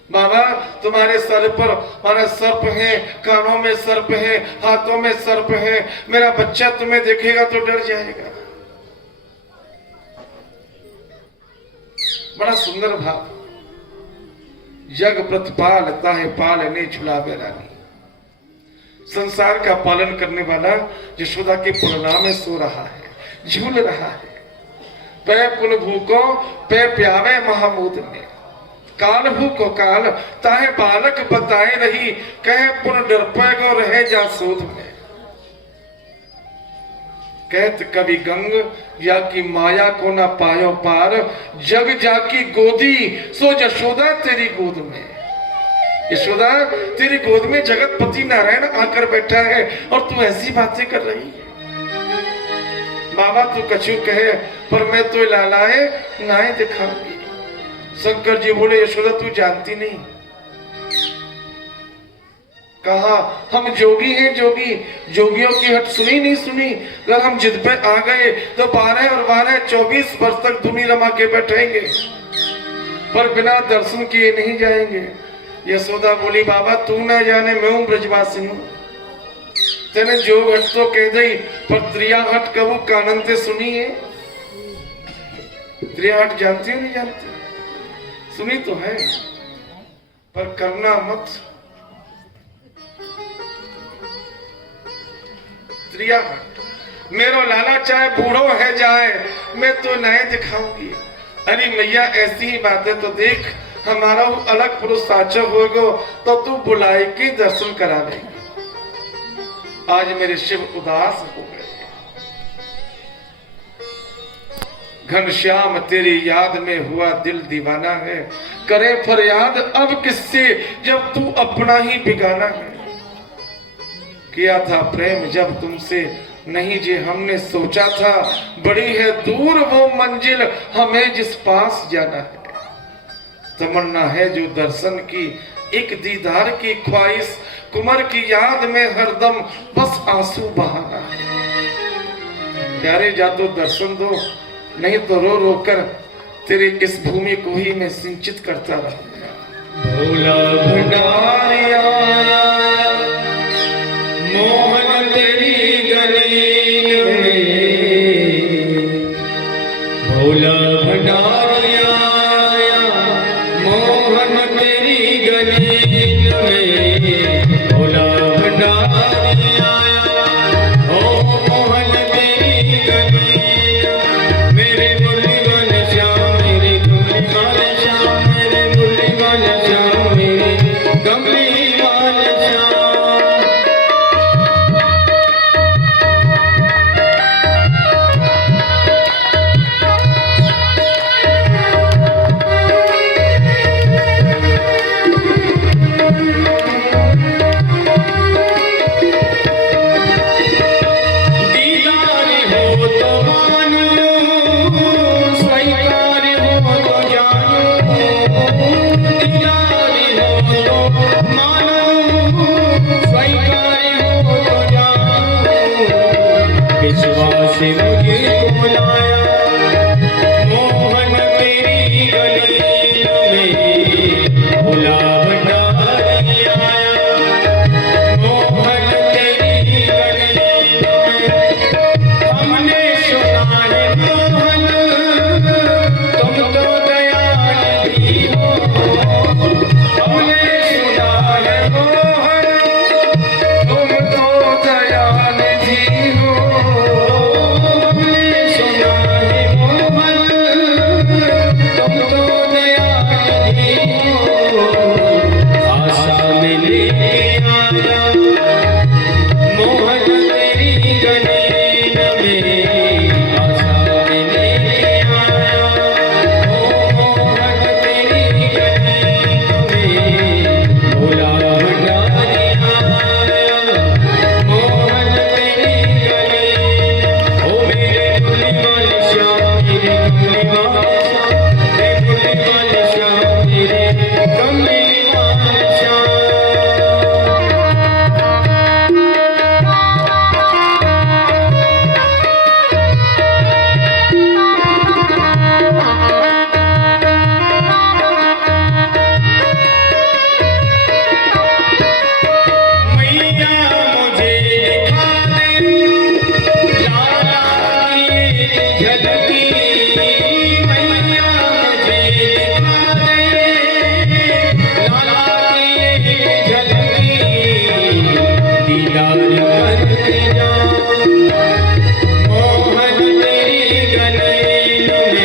बाबा तुम्हारे सर पर हमारा सर्प है, कानों में सर्प है, हाथों में सर्प है, मेरा बच्चा तुम्हें देखेगा तो डर जाएगा। बड़ा सुंदर भाव, जग प्रतिपाल ताहे पालने झुलावे रानी। संसार का पालन करने वाला यशोदा के पुरना में सो रहा है, झूल रहा है। पै पुन भूको पै प्यावे महामूद में, काल भूको काल ताहे बालक बताए रही, कहे पुन डर पैगो रहे जा सूद में। कहत कवि गंग या की माया को ना पायो पार, जग जाकी गोदी सो यशोदा तेरी गोद में। यशोदा तेरी गोद में जगतपति नारायण आकर बैठा है और तू ऐसी बातें कर रही है। बाबा तू कछु कहे पर मैं तो लालाए नाए दिखाऊंगी। शंकर जी बोले यशोदा तू जानती नहीं, कहा हम जोगी हैं जोगी, जोगियों की हट सुनी नहीं सुनी। अगर हम जिद पे आ गए तो 12 और 12 24 वर्ष तक धुनी रमा के बैठेंगे, पर बिना दर्शन किए नहीं जाएंगे। यशोदा बोली बाबा तू ना जाने मैं हूं ब्रजवासी हूं, तेने जो हट तो कह दी, पर त्रिया हट कबू कानन से सुनी है? त्रिया हट जानती हो नहीं जानती? सुनी तो है पर करना मत। त्रिया हट मेरो लाला चाहे बूढ़ो है जाए, मैं तो नए दिखाऊंगी। अरे मैया ऐसी ही बातें तो देख, हमारा वो अलग पुरुष साचा होगा तो तू बुलाए के दर्शन करा लेगी। आज मेरे शिव उदास हो गए, घनश्याम तेरी याद में हुआ दिल दीवाना है, करे फरियाद अब किससे जब तू अपना ही बिगाना है। किया था प्रेम जब तुमसे नहीं जे हमने सोचा था, बड़ी है दूर वो मंजिल हमें जिस पास जाना है। तमन्ना है जो दर्शन की एक दीदार की ख्वाहिश, कुमार की याद में हरदम बस आंसू बहाना है। प्यारे जा तो दर्शन दो, नहीं तो रो रो कर तेरे इस भूमि को ही मैं सिंचित करता रहूंगा। भोला भंडारिया मोहन तेरी गली में, भोला भंडारिया मोहन तेरी गली में, भोला भंडारिया ओ मोहन तेरी गली। मेरे मुरली वाले श्याम, मेरे कमली वाले श्याम, मेरे मुरली वाले श्याम, मेरे कमली वाले मानो स्वीकार हो तो जानो, विश्वास मुझको लाया मोहन तेरी गली में, भोला भंडारी आया मोहन तेरी गली में। हमने सुना है मोहन तुम तो दयानिधि हो, हमने सुना है मोहन तुम तो दयानिधि हो, हमने सुना है मोहन तुम तो दयानिधि हो। आशा में लेके आया मोहन तेरी गली में, आशा में लेके आया मोहन तेरी गली में, भोला भंडारी आया मोहन तेरी गली में। ओ मेरे भोले वाले श्याम, मेरे कमली वाले श्याम, मेरे भोले वाले श्याम, मेरे कमली वाले श्याम। मैया मुझे दिखा दे लाला की झलकी, मैया मुझे दिखा दे लाला की झलकी, दीदार करके जाओ मोहन तेरी गली में,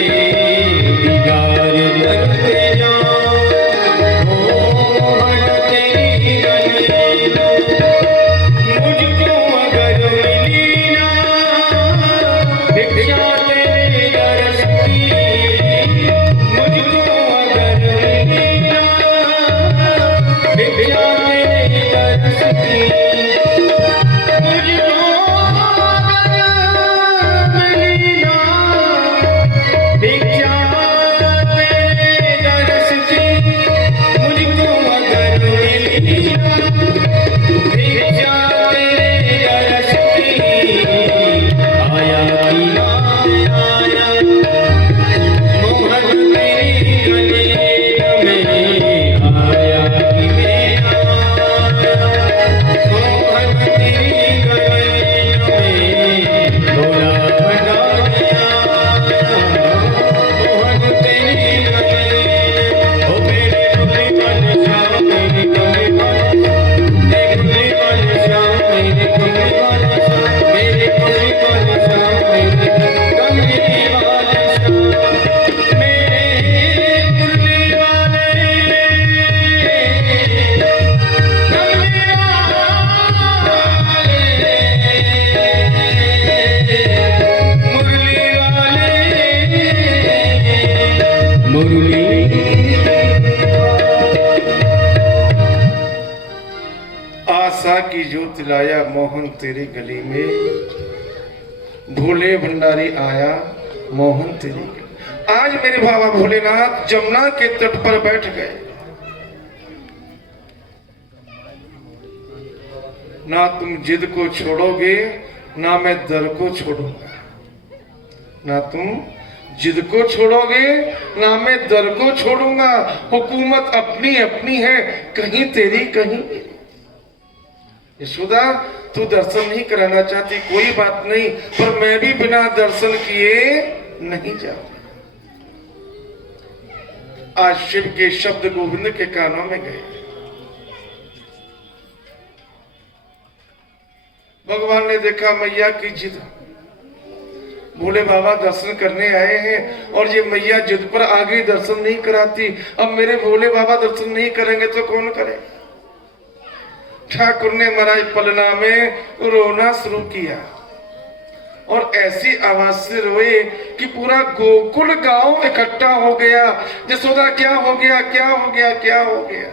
दीदार करके जाओ मोहन तेरी गली में। मुझको अगर मिली ना भिक्षा तेरे दर्श की, मुझको अगर मिली ना भिक्षा तेरे दर्श की, मुझको अगर मिली ना भिक्षा तेरे दर्श की, मुझको अगर मिली ना भिक्षा तेरे दर्श की। आया कि ना आया मोहन तेरी गली में, आया कि मेरा मोहन तेरी गली में, भोला भंडारी आया मोहन तेरी गली में। ओ मेरे भोले वाले श्याम, मेरे कमली वाले श्याम, मेरे भोले वाले श्याम, मेरे कमली वाले श्याम, मेरे भोले वाले श्याम, मेरे कमली वाले श्याम, मेरे भोले वाले मुरली आशा की ज्योत लाया मोहन तेरी गली में, भोले भंडारी आया मोहन तेरी गली। आज मेरे बाबा भोलेनाथ जमुना के तट पर बैठ गए। ना तुम जिद को छोड़ोगे, ना मैं दर को छोड़ूंगा। ना तुम जिद को छोड़ोगे, ना मैं दर को छोड़ूंगा। हुकूमत अपनी अपनी है, कहीं तेरी कहीं मेरी। यशोदा, तू दर्शन नहीं कराना चाहती, कोई बात नहीं, पर मैं भी बिना दर्शन किए नहीं जाऊंगा। आज शिव के शब्द गोविंद के कानों में गए। भगवान ने देखा मैया की जिद, भोले बाबा दर्शन करने आए हैं और ये मैया जिद पर आगे दर्शन नहीं कराती। अब मेरे भोले बाबा दर्शन नहीं करेंगे तो कौन करे। ठाकुर ने महाराज पलना में रोना शुरू किया और ऐसी आवाज से रोए कि पूरा गोकुल गांव इकट्ठा हो गया। यशोदा, क्या हो गया, क्या हो गया, क्या हो गया।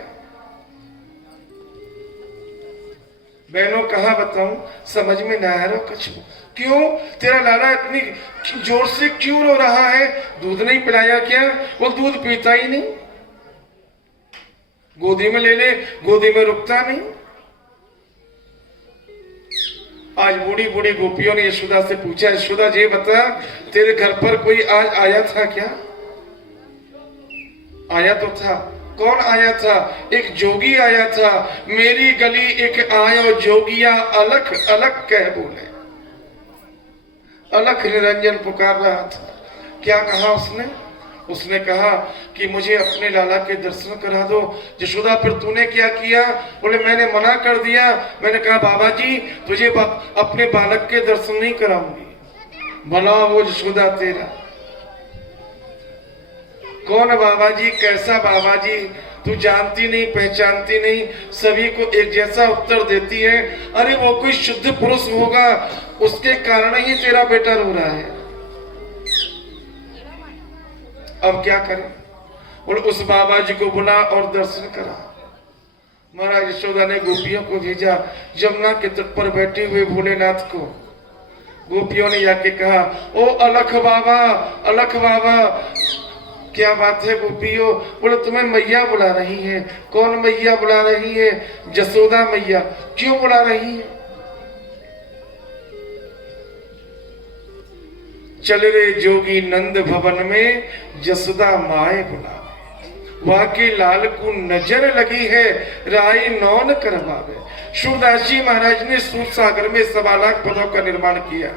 बहनों, कहा बताऊं, समझ में ना आ रहा कुछ। क्यों तेरा लाला इतनी जोर से क्यों रो रहा है? दूध नहीं पिलाया क्या? वो दूध पीता ही नहीं। गोदी में ले ले, गोदी में रुकता नहीं। आज बूढ़ी बूढ़ी गोपियों ने यशोदा से पूछा, यशोदा जी बता, तेरे घर पर कोई आज आया था क्या? आया तो था। कौन आया था? एक जोगी आया था। मेरी गली एक आयो जोगिया, अलख अलख कह बोले। अलख निरंजन पुकार रहा था। क्या कहा उसने? उसने कहा कि मुझे अपने लाला के दर्शन करा दो। यशोदा फिर तूने क्या किया? बोले मैंने मना कर दिया। मैंने कहा बाबा जी तुझे अपने बालक के दर्शन नहीं कराऊंगी। भला वो यशोदा तेरा कौन बाबा जी? कैसा बाबा जी? तू जानती नहीं, पहचानती नहीं, सभी को एक जैसा उत्तर देती है। अरे वो कोई शुद्ध पुरुष होगा, उसके कारण ही तेरा बेटा रो रहा है। अब क्या करें? बोले उस बाबा जी को बुला और दर्शन करा। महाराज यशोदा ने गोपियों को भेजा यमुना के तट पर बैठे हुए भोलेनाथ को। गोपियों ने जाके कहा, ओ अलख बाबा, अलख बाबा। क्या बात है गोपियों? बोले तुम्हें मैया बुला रही है। कौन मैया बुला रही है? यशोदा मैया। क्यों बुला रही है? चल रे जोगी नंद भवन में, यशोदा माए बुला। वहां के लाल को नजर लगी है, राय नौन करवावे। सूरदास जी महाराज ने सूर सागर में 1.25 लाख पदों का निर्माण किया।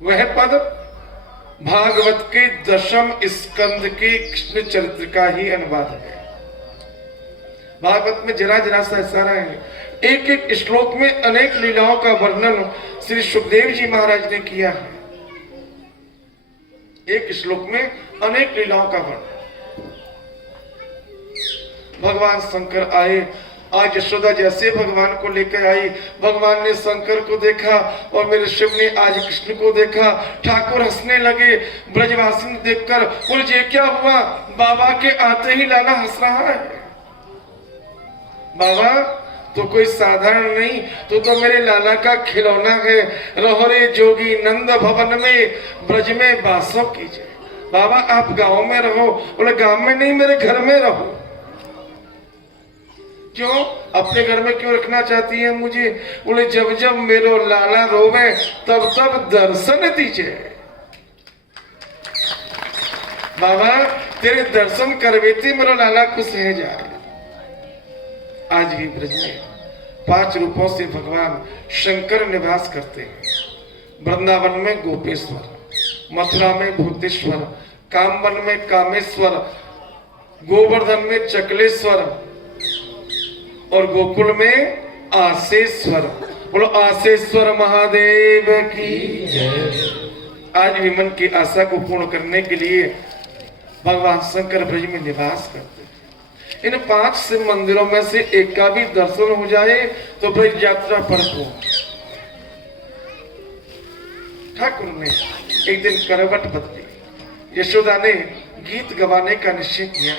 वह पद भागवत के 10वें स्कंद के कृष्ण चरित्र का ही अनुवाद है। भागवत में जरा जरा सा इशारा है। एक एक श्लोक में अनेक लीलाओं का वर्णन श्री सुखदेव जी महाराज ने किया है। एक श्लोक में अनेक लीलाओं का वर्णन। भगवान शंकर आए। आज यशोदा जैसे भगवान को लेकर आई, भगवान ने शंकर को देखा और मेरे शिव ने आज कृष्ण को देखा। ठाकुर हंसने लगे। ब्रजवासी ने देखकर बोले ये क्या हुआ? बाबा के आते ही लाला हंस रहा है। बाबा तो कोई साधारण नहीं, तो मेरे लाला का खिलौना है। रहो रे जोगी नंद भवन में, ब्रज में वासो कीजिए। बाबा आप गांव में रहो। बोले गांव में नहीं, मेरे घर में रहो। क्यों? अपने घर में क्यों रखना चाहती है मुझे? बोले जब जब मेरो लाला रोवे तब तब दर्शन दीजिए। बाबा तेरे दर्शन करवेते मेरा लाला खुश है जाए। आज भी ब्रज में 5 रूपों से भगवान शंकर निवास करते हैं। वृंदावन में गोपेश्वर, मथुरा में भूतेश्वर, कामवन में कामेश्वर, गोवर्धन में चकलेश्वर और गोकुल में आसेश्वर। बोलो आसेश्वर महादेव की। आज भी मन की आशा को पूर्ण करने के लिए भगवान शंकर ब्रज में निवास करते हैं। इन 5 शिव मंदिरों में से एक का भी दर्शन हो जाए तो ब्रज यात्रा पर हो। ठाकुर ने एक दिन करवट बदली। यशोदा ने गीत गवाने का निश्चय किया।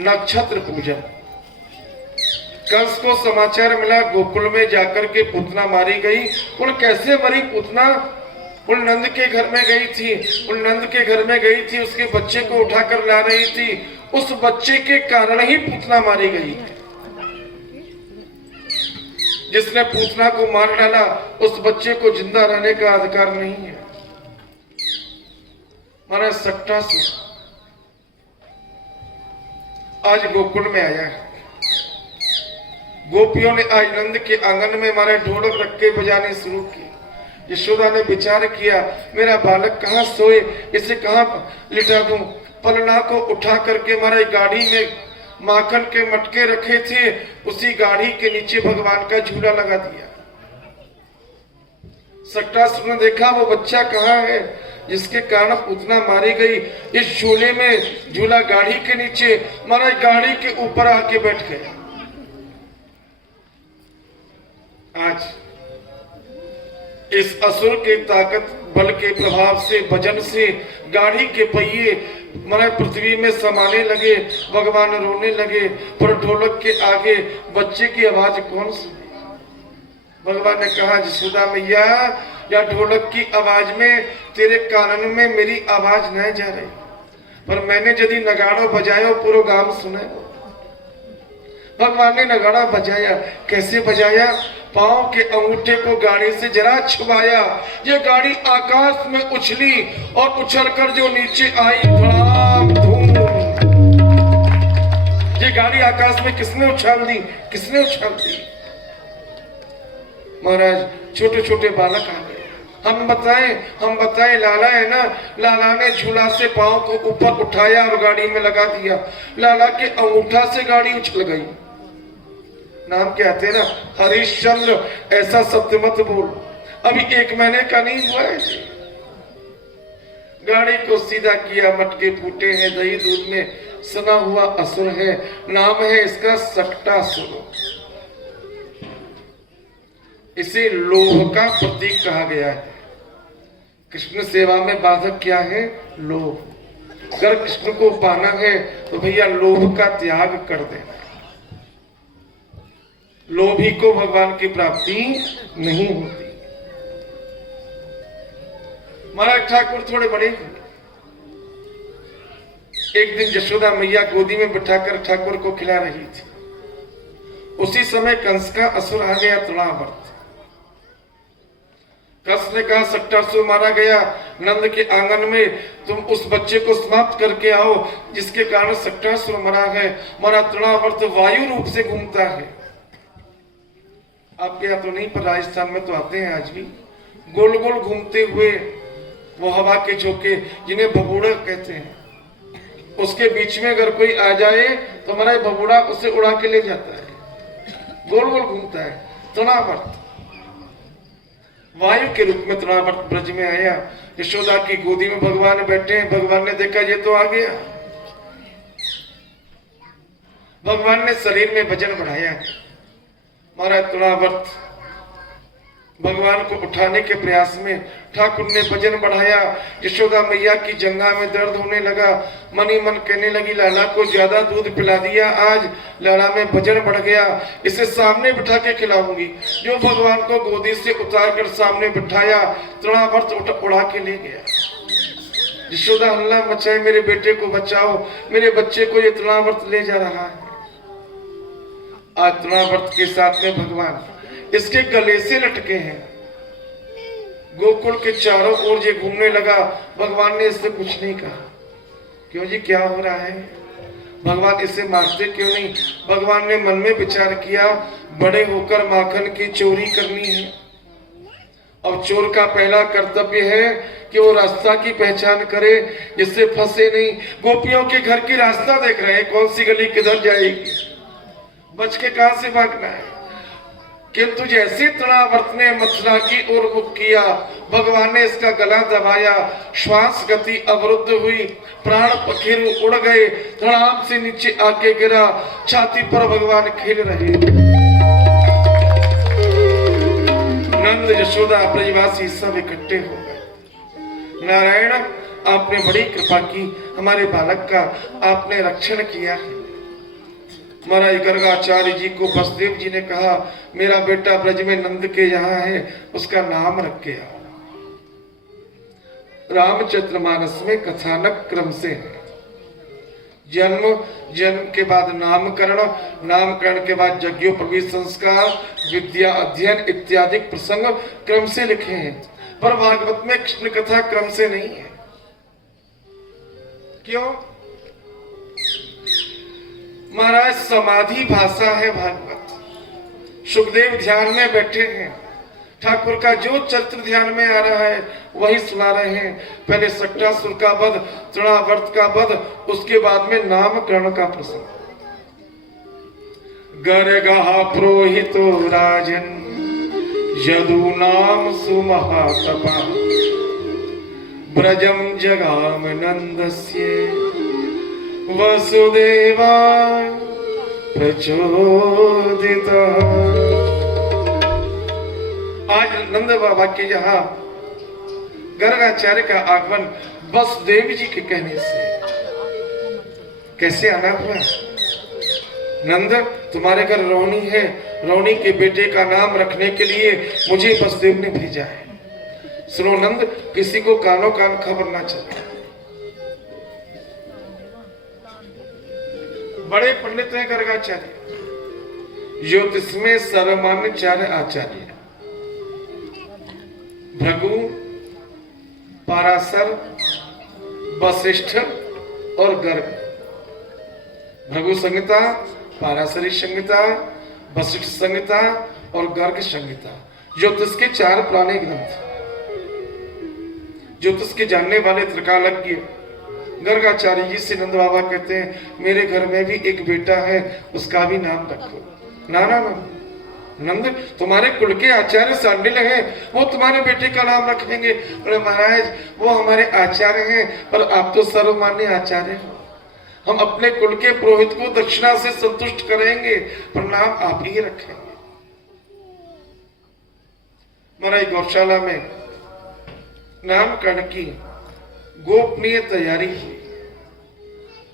नक्षत्र पूजन। कंस को समाचार मिला गोकुल में जाकर के पूतना मारी गई। बोल कैसे मरी पूतना? बोल नंद के घर में गई थी। बोल नंद के घर में गई थी, उसके बच्चे को उठाकर ला रही थी। उस बच्चे के कारण ही पूतना मारी गई। जिसने पूतना को मार डाला उस बच्चे को जिंदा रहने का अधिकार नहीं है। महाराज सट्टासुर आज गोकुल में आया है। गोपियों ने आज नंद के आंगन में हमारे ढोलक रख के बजाने शुरू की। यशोदा ने विचार किया मेरा बालक कहाँ सोए, इसे कहाँ लिटा दूं। पलना को उठा करके हमारे गाड़ी में माखन के मटके रखे थे, उसी गाड़ी के नीचे भगवान का झूला लगा दिया। सट्टासुर ने देखा वो बच्चा कहाँ है जिसके कारण पूतना मारी गई। इस झूले में, झूला गाड़ी के नीचे, हमारे गाड़ी के ऊपर आके बैठ गया। आज इस असुर के ताकत बल के प्रभाव से, वजन से गाड़ी के पहिए माने पृथ्वी में समाने लगे। भगवान रोने लगे। पर ढोलक के आगे बच्चे की आवाज कौन सुने? भगवान ने कहा यशोदा मैया, या ढोलक की आवाज में तेरे कानन में मेरी आवाज न जा रही। पर मैंने यदि नगाड़ो बजायो पूरा गांव सुने। भगवान ने नगाड़ा बजाया। कैसे बजाया? पांव के अंगूठे को गाड़ी से जरा छुआया, ये गाड़ी आकाश में उछली और उछलकर जो नीचे आई, धड़ाम धूम। ये गाड़ी आकाश में किसने उछाल दी? किसने उछाल दी? महाराज छोटे छोटे बालक आ गए। हम बताएं लाला है ना, लाला ने झूला से पांव को ऊपर उठाया और गाड़ी में लगा दिया। लाला के अंगूठा से गाड़ी उछल गई। नाम क्या तेरा? हरिश्चंद्र। ऐसा सत्य मत बोल, अभी 1 महीने का नहीं हुआ है। गाड़ी को सीधा किया, मटके फूटे हैं दही दूध में, सना हुआ असुर है। नाम है इसका सक्टासुर। इसे लोभ का प्रतीक कहा गया है। कृष्ण सेवा में बाधक क्या है? लोभ। अगर कृष्ण को पाना है तो भैया लोभ का त्याग कर देना। लोभी को भगवान की प्राप्ति नहीं होती। महाराज ठाकुर थोड़े बड़े हुए। एक दिन यशोदा मैया गोदी में बिठाकर ठाकुर को खिला रही थी। उसी समय कंस का असुर आ गया, तृणावर्त। कंस ने कहा सक्टासुर मारा गया नंद के आंगन में, तुम उस बच्चे को समाप्त करके आओ जिसके कारण सक्टासुर मरा है। हमारा तृणावर्त वायु रूप से घूमता है। आपके यहाँ तो नहीं, पर राजस्थान में तो आते हैं आज भी, गोल गोल घूमते हुए वो हवा के झोंके, जिन्हें भगोड़ा कहते हैं। उसके बीच में अगर कोई आ जाए तो हमारा भगोड़ा उसे उड़ा के ले जाता है। गोल गोल घूमता है तृणावर्त। वायु के रूप में तृणावर्त ब्रज में आया। यशोदा की गोदी में भगवान बैठे हैं। भगवान ने देखा ये तो आ गया। भगवान ने शरीर में वजन बढ़ाया। महाराज तृणावर्त भगवान को उठाने के प्रयास में ठाकुर ने वजन बढ़ाया। यशोदा मैया की जंघा में दर्द होने लगा। मनी मन कहने लगी लाला को ज्यादा दूध पिला दिया, आज लाला में वजन बढ़ गया, इसे सामने बिठा के खिलाऊंगी। जो भगवान को गोदी से उतार कर सामने बिठाया, तृणावर्त उड़ा के ले गया। यशोदा हल्ला मचाए, मेरे बेटे को बचाओ, मेरे बच्चे को ये तृणावर्त ले जा रहा है। आज तृणावर्त के साथ में भगवान इसके गले से लटके हैं। गोकुल के चारों ओर ये घूमने लगा। भगवान ने इससे कुछ नहीं कहा। क्यों जी, क्या हो रहा है? भगवान इसे मारते क्यों नहीं? भगवान ने मन में विचार किया, बड़े होकर माखन की चोरी करनी है। अब चोर का पहला कर्तव्य है कि वो रास्ता की पहचान करे, जिससे फंसे नहीं। गोपियों के घर की रास्ता देख रहे हैं, कौन सी गली किधर जाएगी, बच के कहां से भागना है। किंतु जैसे तृणावर्त ने मथुरा की ओर मुख किया, भगवान ने इसका गला दबाया, श्वास गति अवरुद्ध हुई, प्राण पखेरु उड़ गए, धड़ाम से नीचे आके गिरा। छाती पर भगवान खेल रहे। नंद यशोदा ब्रजवासी सब इकट्ठे हो गए। नारायण आपने बड़ी कृपा की, हमारे बालक का आपने रक्षण किया है। महाराज गर्गाचार्य जी को वसुदेव जी ने कहा, मेरा बेटा ब्रज में नंद के यहाँ है, उसका नाम रख के आओ। रामचरितमानस में कथानक क्रम से है। जन्म के बाद नामकरण, नामकरण के बाद यज्ञोपवीत संस्कार, विद्या अध्ययन इत्यादि प्रसंग क्रम से लिखे हैं, पर भागवत में कृष्ण कथा क्रम से नहीं है। क्यों? महाराज समाधि भाषा है भागवत। सुखदेव ध्यान में बैठे हैं, ठाकुर का जो चरित्र ध्यान में आ रहा है वही सुना रहे हैं। पहले सक्टासुर का वध, तृणावर्त का वध, उसके बाद में नामकरण का प्रसंग। गर्गः प्रोहितो राजन यदु नाम सुमहातपः ब्रजम जगाम नंदस्य वसुदेवा प्रचोदिता। आज नंद बाबा के यहाँ गर्गाचार्य का आगमन वसुदेव जी के कहने से कैसे आना हुआ? नंद तुम्हारे घर रोहिणी है, रोहिणी के बेटे का नाम रखने के लिए मुझे वसुदेव ने भेजा है। सुनो नंद, किसी को कानों कान खबर ना चले। बड़े पंडित हैं गर्गाचार्य, ज्योतिष में सर्वमान्याचार्य आचार्य भृगु, पाराशर, वशिष्ठ और गर्ग। भृगु संहिता, पाराशरी संहिता, वशिष्ठ संहिता और गर्ग संहिता ज्योतिष के 4 पुराने ग्रंथ। ज्योतिष के जानने वाले त्रिकालज्ञ गर्गाचार्य जी से नंद बाबा कहते हैं मेरे घर में भी एक बेटा है, उसका भी नाम रखो। नाना नंद तुम्हारे कुल के आचार्य सांडिल्य हैं, वो तुम्हारे बेटे का नाम रखेंगे। अरे महाराज वो हमारे आचार्य हैं, पर आप तो सर्वमान्य आचार्य हो, हम अपने कुल के पुरोहित को दक्षिणा से संतुष्ट करेंगे, पर नाम आप ही रखेंगे। महाराज गौशाला में नामकरण की गोपनीय तैयारी हुई।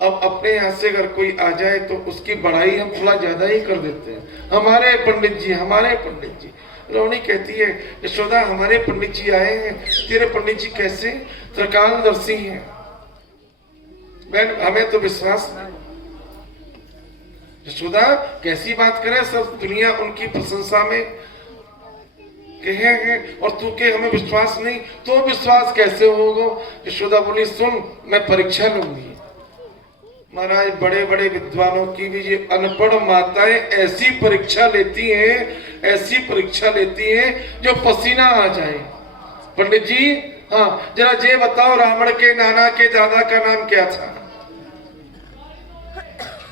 अब अपने यहाँ से अगर कोई आ जाए तो उसकी बड़ाई हम थोड़ा ज्यादा ही कर देते हैं, हमारे पंडित जी, हमारे पंडित जी। रोहिणी कहती है यशोदा हमारे पंडित जी आए हैं, तेरे पंडित जी कैसे? त्रिकालदर्शी हैं। बहन हमें तो विश्वास नहीं। यशोदा कैसी बात करे, सब दुनिया उनकी प्रशंसा में कहे हैं और तू के हमें विश्वास नहीं, तो विश्वास कैसे होगा? यशोदा बोली सुन मैं परीक्षा लूंगी। महाराज बड़े बड़े विद्वानों की भी ये अनपढ़ माताएं ऐसी परीक्षा लेती हैं, ऐसी परीक्षा लेती हैं जो पसीना आ जाए। पंडित जी हाँ जरा ये बताओ रावण के नाना के दादा का नाम क्या था?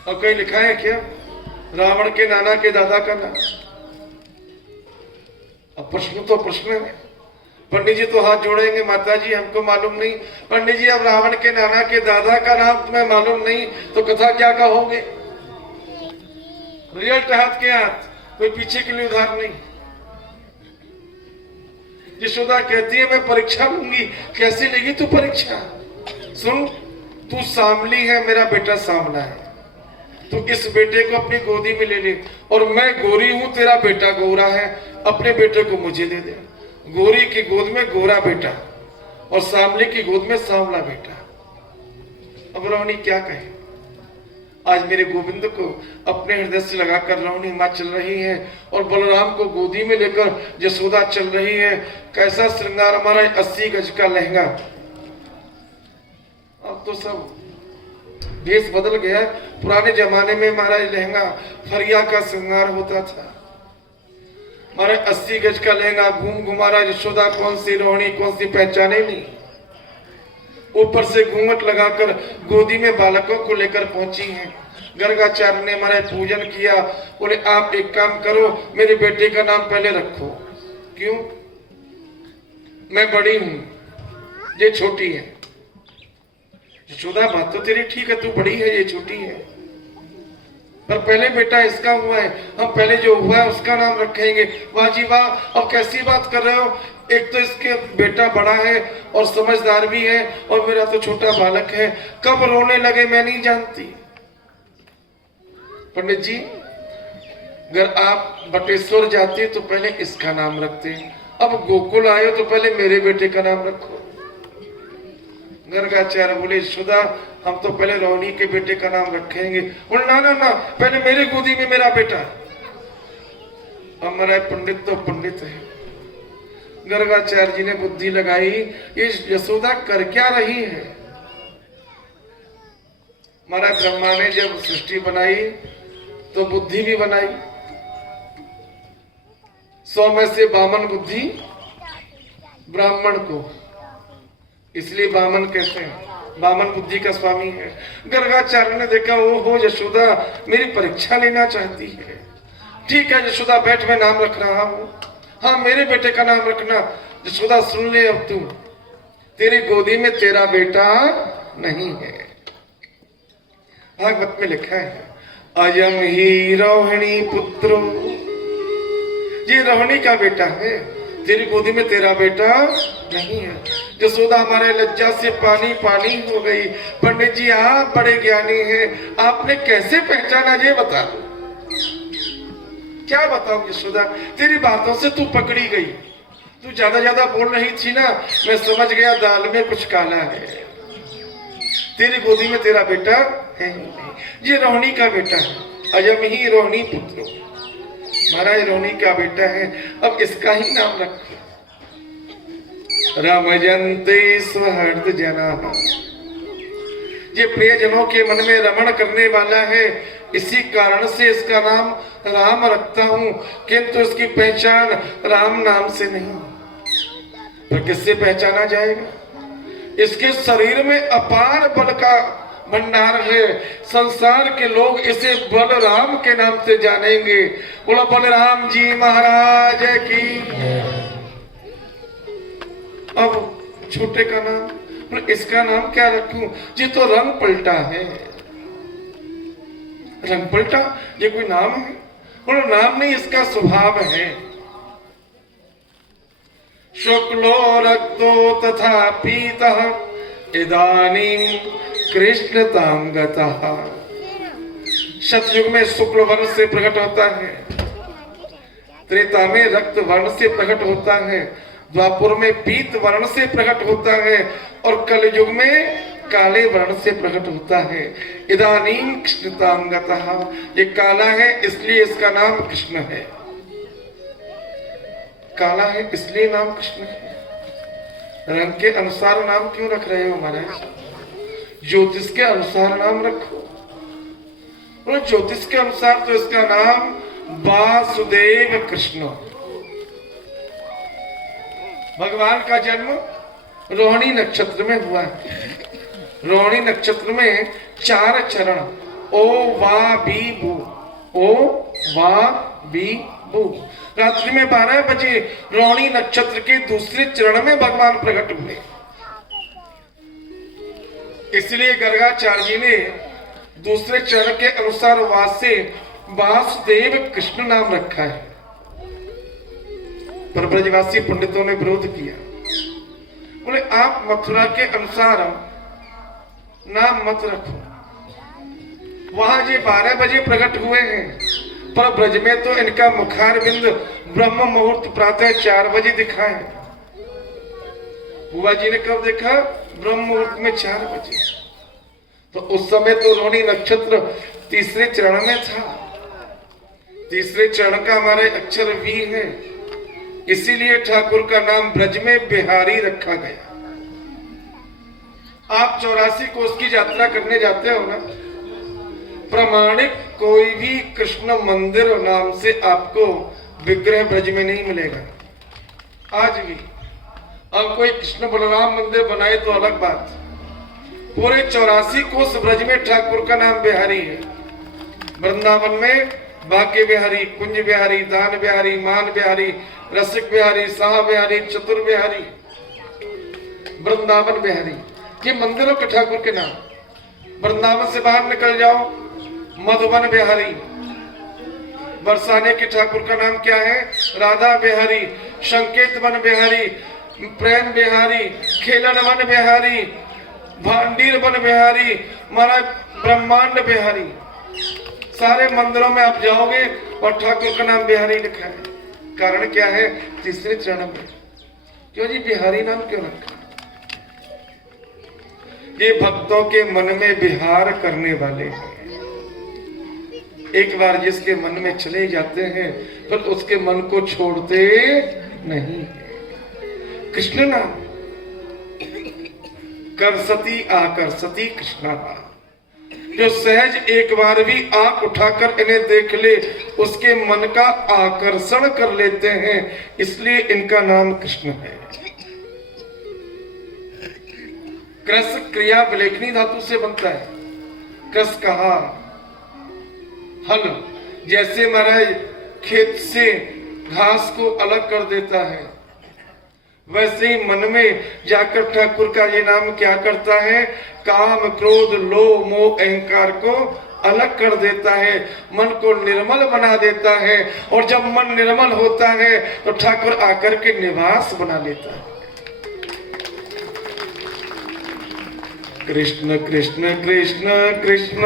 और कहीं लिखा है क्या रावण के नाना के दादा का नाम? अब प्रश्न तो प्रश्न है। पंडित जी तो हाथ जोड़ेंगे माता जी हमको मालूम नहीं। पंडित जी अब रावण के नाना के दादा का नाम तुम्हें मालूम नहीं तो कथा क्या कहोगे? रिजल्ट हाथ के हाथ, कोई पीछे के लिए उधार नहीं। यशोदा कहती है मैं परीक्षा लूंगी। कैसी लेगी तू परीक्षा? सुन तू सांवली है, मेरा बेटा सांवला है, तू इस बेटे को अपनी गोदी में ले ले। और मैं गोरी हूं, तेरा बेटा गोरा है, अपने बेटे को मुझे दे दे। गोरी की गोद में गोरा बेटा और सांवले की गोद में सांवला बेटा। अब रोहिणी क्या कहे? आज मेरे गोविंद को अपने हृदय से लगाकर रोहिणी माँ चल रही है और बलराम को गोदी में लेकर यशोदा चल रही है। कैसा श्रृंगार हमारा 80 गज का लहंगा। अब तो सब भेष बदल गया। पुराने जमाने में महाराज लहंगा फरिया का श्रृंगार होता था। हमारे 80 गज का लहंगा घूम घुमारा। यशोदा कौन सी रोहिणी कौन सी पहचाने नहीं। ऊपर से घूंघट लगाकर गोदी में बालकों को लेकर पहुंची हैं। गर्गाचार्य ने हमारे पूजन किया। बोले आप एक काम करो मेरे बेटे का नाम पहले रखो। क्यों? मैं बड़ी हूं, ये छोटी है। यशोदा बात तो तेरी ठीक है, तू बड़ी है ये छोटी है, पर पहले बेटा इसका हुआ है, हम पहले जो हुआ है उसका नाम रखेंगे। वाह जी वाह, अब कैसी बात कर रहे हो? एक तो इसके बेटा बड़ा है और समझदार भी है और मेरा तो छोटा बालक है। कब रोने लगे मैं नहीं जानती। पंडित जी अगर आप बटेश्वर जाते तो पहले इसका नाम रखते, अब गोकुल आए तो पहले मेरे बेटे का नाम रखो। गर्गाचार्य बोले यशोदा हम तो पहले रोहिणी के बेटे का नाम रखेंगे। बोले ना ना ना, पहले मेरे गोदी में मेरा बेटा। हमारा पंडित तो पंडित है। गर्गाचार्य जी ने बुद्धि लगाई, इस यशोदा कर क्या रही है? हमारा ब्रह्मा ने जब सृष्टि बनाई तो बुद्धि भी बनाई। 100 में से 52 बुद्धि ब्राह्मण को, इसलिए बामन कहते हैं, बामन बुद्धि का स्वामी है। गर्गाचार्य ने देखा वो हो यशोदा मेरी परीक्षा लेना चाहती है। ठीक है यशोदा बैठ, मैं नाम रख रहा हूं। हाँ मेरे बेटे का नाम रखना। यशोदा सुन ले, अब तू तेरी गोदी में तेरा बेटा नहीं है। भागवत में लिखा है अयम ही रोहिणी पुत्रो, ये रोहिणी का बेटा है, तेरी गोदी में तेरा बेटा नहीं है। यशोदा हमारे लज्जा से पानी पानी हो गई। पंडित जी आप बड़े ज्ञानी हैं, आपने कैसे पहचाना ये बता। क्या बताऊं यशोदा, तेरी बातों से तू पकड़ी गई। तू ज्यादा बोल रही थी ना, मैं समझ गया दाल में कुछ काला है। तेरी गोदी में तेरा बेटा है ही नहीं, ये रोहिणी का बेटा है, अयम ही रोहिणी पुत्र, महाराज रोहिणी का बेटा है, अब इसका ही नाम रखो। रमयन्ते स्वहृद जना, ये प्रियजनों के मन में रमण करने वाला है, इसी कारण से इसका नाम राम रखता हूं, किंतु इसकी पहचान राम नाम से नहीं, तो किससे पहचाना जाएगा? इसके शरीर में अपार बल का भंडार है, संसार के लोग इसे बलराम के नाम से जानेंगे। बोलो बलराम जी महाराज की। अब छोटे का नाम, इसका नाम क्या रखूं? ये तो रंग पलटा है। रंग पलटा ये कोई नाम है? बोलो नाम नहीं, इसका स्वभाव है। शुक्लो रक्तो तथा पीतः इदानीं कृष्णतां गतः। सतयुग में शुक्ल वर्ण से प्रकट होता है, त्रेता में रक्त वर्ण से प्रकट होता है, द्वापुर में पीत वर्ण से प्रकट होता है, और कलयुग में काले वर्ण से प्रकट होता है। इदानीं कृष्णतां गतः, ये काला है इसलिए इसका नाम कृष्ण है। काला है इसलिए नाम कृष्ण है। रंग के अनुसार नाम क्यों रख रहे हो महाराज? ज्योतिष के अनुसार नाम रखो। और ज्योतिष के अनुसार तो इसका नाम वासुदेव कृष्ण। भगवान का जन्म रोहिणी नक्षत्र में हुआ है। रोहिणी नक्षत्र में 4 चरण, ओ वा बी बू, ओ वा बी बू। रात्रि में 12 बजे रोहिणी नक्षत्र के दूसरे चरण में भगवान प्रकट हुए, इसलिए गर्गाचार्य जी ने दूसरे चरण के अनुसार वासे वासुदेव कृष्ण नाम रखा है। पर ब्रजवासी पंडितों ने विरोध किया, बोले आप मथुरा के अनुसार नाम मत रखो, वहां जी 12 बजे प्रकट हुए हैं, पर ब्रज में तो इनका मुखार बिंद ब्रह्म मुहूर्त प्रातः 4 बजे दिखा है। बुआ जी ने कब देखा? ब्रह्म मुहूर्त में 4 बजे। तो उस समय तो रोहिणी नक्षत्र तीसरे चरण में था। तीसरे चरण का हमारे अक्षर वी है, इसीलिए ठाकुर का नाम ब्रज में बिहारी रखा गया। आप 84 कोस की यात्रा करने जाते हो ना, प्रमाणिक कोई भी कृष्ण मंदिर नाम से आपको विग्रह ब्रज में नहीं मिलेगा आज भी। अब कोई कृष्ण बलराम मंदिर बनाए तो अलग बात, पूरे 84 कोस ब्रज में ठाकुर का नाम बिहारी है। वृंदावन में भाग्य बिहारी, कुंज बिहारी, दान बिहारी, मान बिहारी, रसिक बिहारी, साह बिहारी, चतुर बिहारी, वृंदावन बिहारी, ये मंदिरों के ठाकुर के नाम। वृंदावन से बाहर निकल जाओ, मधुबन बिहारी। बरसाने के ठाकुर का नाम क्या है? राधा बिहारी, संकेत वन बिहारी, प्रेम बिहारी, खेलन वन बिहारी, भांडीर वन बिहारी, महाराज ब्रह्मांड बिहारी। सारे मंदिरों में आप जाओगे और ठाकुर का नाम बिहारी लिखा है। कारण क्या है? तीसरे चरण में। क्यों जी बिहारी नाम क्यों रखा? ये भक्तों के मन में विहार करने वाले हैं। एक बार जिसके मन में चले जाते हैं फिर उसके मन को छोड़ते नहीं। कृष्ण नाम कर सती आकर सती कृष्णा नाम, जो सहज एक बार भी आंख उठाकर इन्हें देख ले उसके मन का आकर्षण कर लेते हैं, इसलिए इनका नाम कृष्ण है। कृष क्रिया विलेखनी धातु से बनता है। कृष कहा हल, जैसे महाराज खेत से घास को अलग कर देता है, वैसे ही मन में जाकर ठाकुर का ये नाम क्या करता है? काम क्रोध लोभ मोह अहंकार को अलग कर देता है, मन को निर्मल बना देता है। और जब मन निर्मल होता है तो ठाकुर आकर के निवास बना लेता है। कृष्ण कृष्ण कृष्ण कृष्ण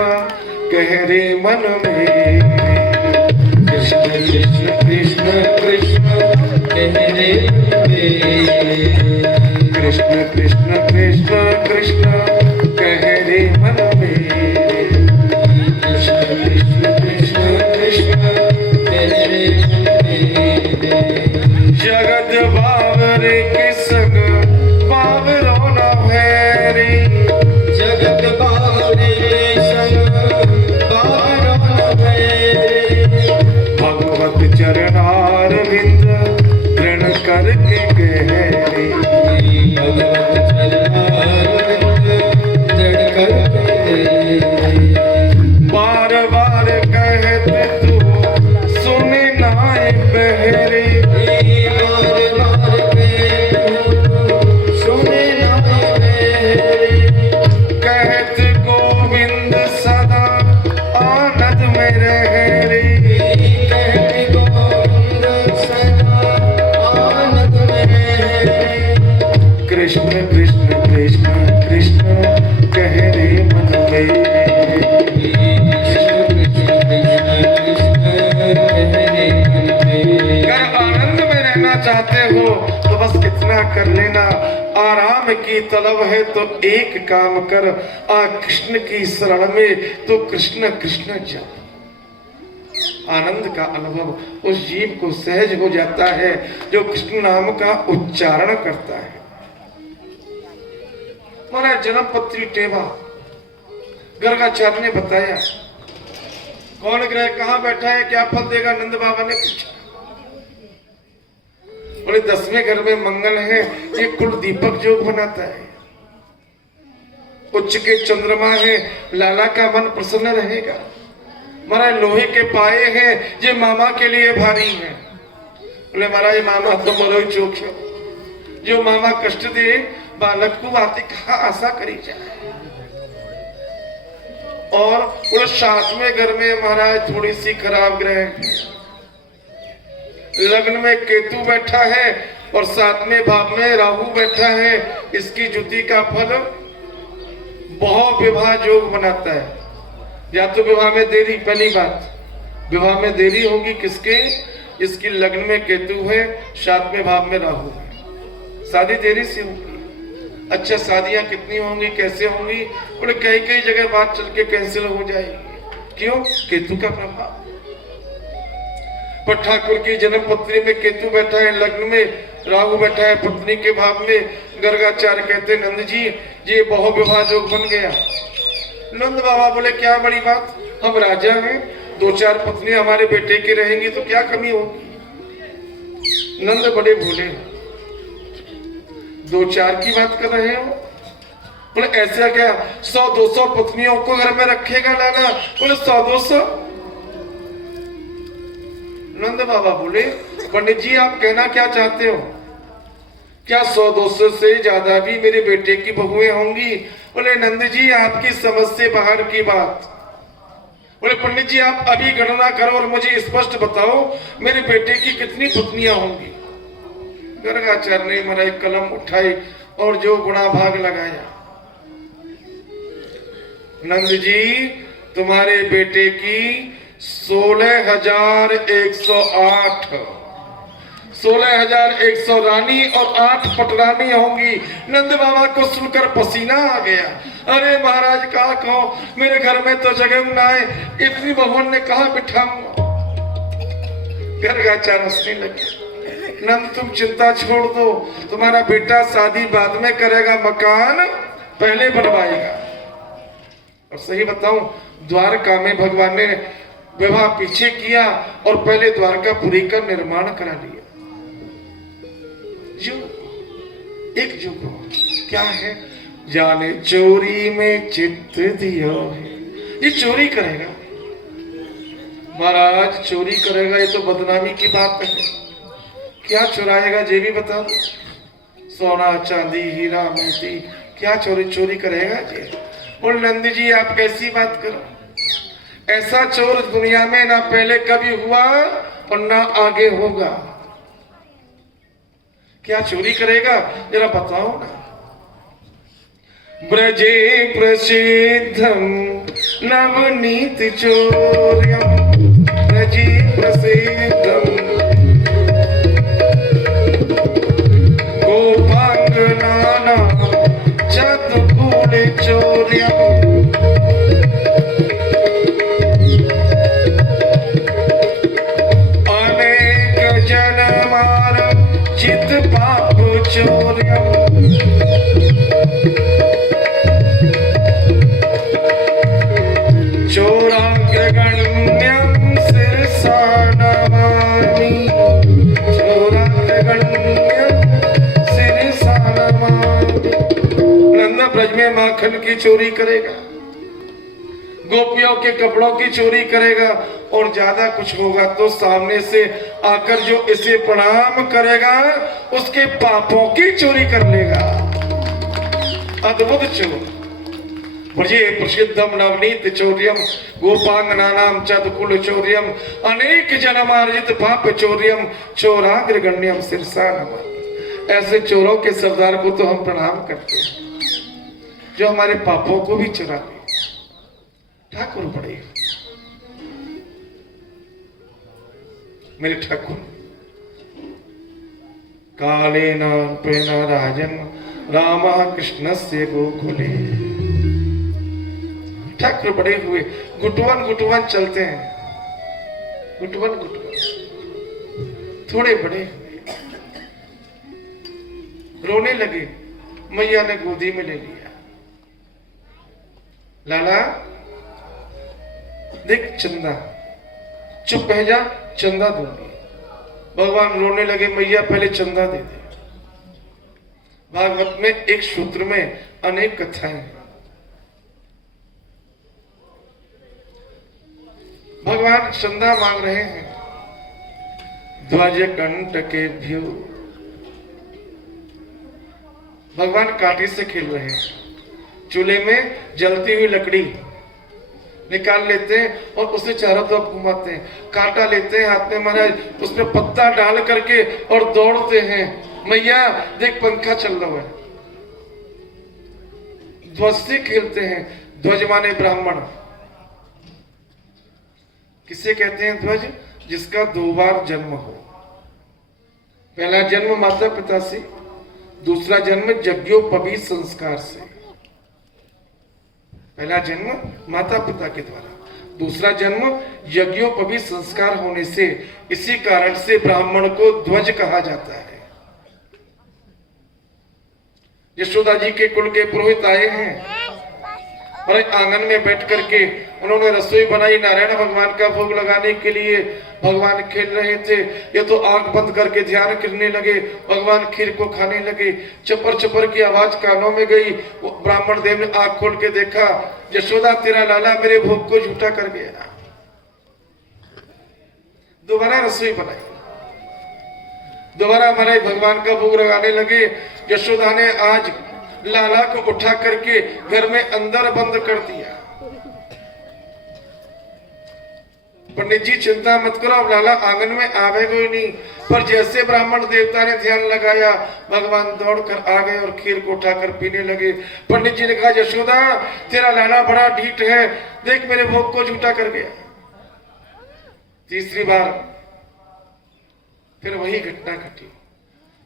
कह रे मन में, कृष्ण कृष्ण कृष्ण कृष्ण कह रे मन में, कृष्ण कृष्ण कृष्ण कृष्ण कह रे कर लेना। आराम की तलब है तो एक काम कर, आ कृष्ण की शरण में तो कृष्ण कृष्ण जप। आनंद का अनुभव उस जीव को सहज हो जाता है जो कृष्ण नाम का उच्चारण करता है। महाराज जन्म पत्री टेवा गर्गाचार्य ने बताया, कौन ग्रह कहाँ बैठा है, क्या फल देगा, नंद बाबा ने पूछा। बोले 10वें घर में मंगल है, ये कुल दीपक योग बनाता है। उच्च के चंद्रमा है, लाला का मन प्रसन्न रहेगा। महाराज लोहे के पाए हैं, ये मामा के लिए भारी है। बोले महाराज मामा तो मरो चोख है, जो मामा कष्ट दे बालक को आते कहा आशा करी जाए। और बोले 7वें घर में महाराज थोड़ी सी खराब ग्रह है, लग्न में केतु बैठा है और 7वें भाव में राहु बैठा है। इसकी जुति का फल बहु विवाह योग बनाता है। या तो विवाह में देरी, पहली बात विवाह में देरी होगी किसके, इसकी लग्न में केतु है, 7वें भाव में राहु है, शादी देरी से होगी। अच्छा शादियां कितनी होंगी, कैसे होंगी, बोले कई कई जगह बात चल के कैंसिल हो जाएगी। क्यों? केतु का प्रभाव। पर ठाकुर की जन्म पत्री में केतु बैठा है, लग्न में राहु बैठा है, पत्नी के भाव में। गर्गाचार्य कहते नंद जी ये बहु विवाह योग बन गया। नंद बाबा बोले क्या बड़ी बात, हम राजा हैं, 2-4 पत्नियां हमारे बेटे की रहेंगी तो क्या कमी होगी। नंद बड़े भोले, 2-4 की बात कर रहे हो। बोले ऐसा क्या 100-200 पत्नियों को घर में रखेगा लाला। बोले 100-200। नंद बाबा बोले पंडित जी आप कहना क्या चाहते हो, क्या 100-200 से ज्यादा भी मेरे बेटे की बहुएं होंगी। बोले नंद जी आपकी समझ से बाहर की बात। बोले पंडित जी आप अभी गणना करो और मुझे स्पष्ट बताओ मेरे बेटे की कितनी पत्नियां होंगी। गर्गाचार्य ने महाराज कलम उठाई और जो गुणा भाग लगाया। नंद जी तुम्हारे बेटे की 16,108 16,100 रानी और 8 पटरानी होंगी। नंद बाबा को सुनकर पसीना आ गया। अरे महाराज कहा कहो, मेरे घर में तो जगह ना है, इतनी भगवान ने कहा बिठाऊंगा। गर्गाचार्य हंसने लगे। नंद तुम चिंता छोड़ दो, तुम्हारा बेटा शादी बाद में करेगा, मकान पहले बनवाएगा। और सही बताऊं द्वारका में भगवान ने विवाह पीछे किया और पहले द्वारकापुरी का निर्माण करा लिया। जो एक जो क्या है, जाने चोरी में चित्त दियो है, ये चोरी करेगा। महाराज चोरी करेगा ये तो बदनामी की बात है। क्या चुराएगा ये भी बता दो, सोना चांदी हीरा मोती क्या चोरी करेगा ये। और नंद जी आप कैसी बात करो, ऐसा चोर दुनिया में ना पहले कभी हुआ और ना आगे होगा। क्या चोरी करेगा जरा बताओ ना। ब्रजे प्रसिद्धम नवनीत चोर्यम, ब्रजे प्रसिद्धम गोपांगनाना चतुर्कुल चोर्यम। चोराग्रगण्यं शिरसा नमामि, चोराग्रगण्यं शिरसा नमामि। नंद ब्रज में माखन की चोरी करेगा, गोपियों के कपड़ों की चोरी करेगा और ज्यादा कुछ होगा तो सामने से आकर जो इसे प्रणाम करेगा उसके पापों की चोरी कर लेगा। अद्भुत चोर। ब्रजे प्रसिद्धम नवनीत चौर्यम गोपांगनानाम चतुकुल चौर्यम अनेक जन्मार्जित पाप चौर्यम चोराग्रगण्यम शिरसा नमामि। ऐसे चोरों के सरदार को तो हम प्रणाम करते हैं जो हमारे पापों को भी चुरा ले। ठाकुर बड़े मेरे ठाकुर कालेन रूपेण राजन रामः कृष्णस्य गोकुले। ठाकुर बड़े हुए गुटवन गुटवन चलते हैं, गुटवन गुटवन थोड़े बड़े हुए, रोने लगे। मैया ने गोदी में ले लिया। लाला देख चंदा, चुप बह जा, चंदा दूंगी। भगवान रोने लगे, मैया पहले चंदा दे दे। भागवत में एक सूत्र में अनेक कथाएं हैं। भगवान चंदा मांग रहे हैं। ध्वज कंठ के भ्यू, भगवान कांटे से खेल रहे हैं। चूल्हे में जलती हुई लकड़ी निकाल लेते हैं और उसे चारों तरफ घुमाते हैं। कांटा लेते हैं हाथ में महाराज, उसमें पत्ता डाल करके और दौड़ते हैं। मैया देख पंखा चल रहा है। ध्वज से खेलते हैं। ध्वज माने ब्राह्मण। किसे कहते हैं ध्वज? जिसका 2 बार जन्म हो। पहला जन्म माता पिता से, दूसरा जन्म यज्ञोपवीत संस्कार से। पहला जन्म माता पिता के द्वारा, दूसरा जन्म यज्ञोपवीत संस्कार होने से। इसी कारण से ब्राह्मण को ध्वज कहा जाता है। यशोदा जी के कुल के पुरोहित आए हैं और आंगन में बैठ करके उन्होंने रसोई बनाई नारायण भगवान का भोग लगाने के लिए। भगवान खेल रहे थे। ये तो आंख बंद करके ध्यान करने लगे। भगवान खीर को खाने लगे। चपर चपर की आवाज कानों में गई। ब्राह्मण देव ने आंख खोल के देखा, यशोदा तेरा लाला मेरे भोग को झूठा कर गया। दोबारा रसोई बनाई, दोबारा हमारे भगवान का भोग लगाने लगे। यशोदा ने आज लाला को उठा करके घर में अंदर बंद कर दिया। पंडित जी चिंता मत करो, अब लाला आंगन में आवेगा ही नहीं। पर जैसे ब्राह्मण देवता ने ध्यान लगाया, भगवान दौड़कर आ गए और खीर को उठाकर पीने लगे। पंडित जी ने कहा, यशोदा तेरा लाला बड़ा ढीठ है, देख मेरे भोग को झूठा कर गया। तीसरी बार फिर वही घटना घटी।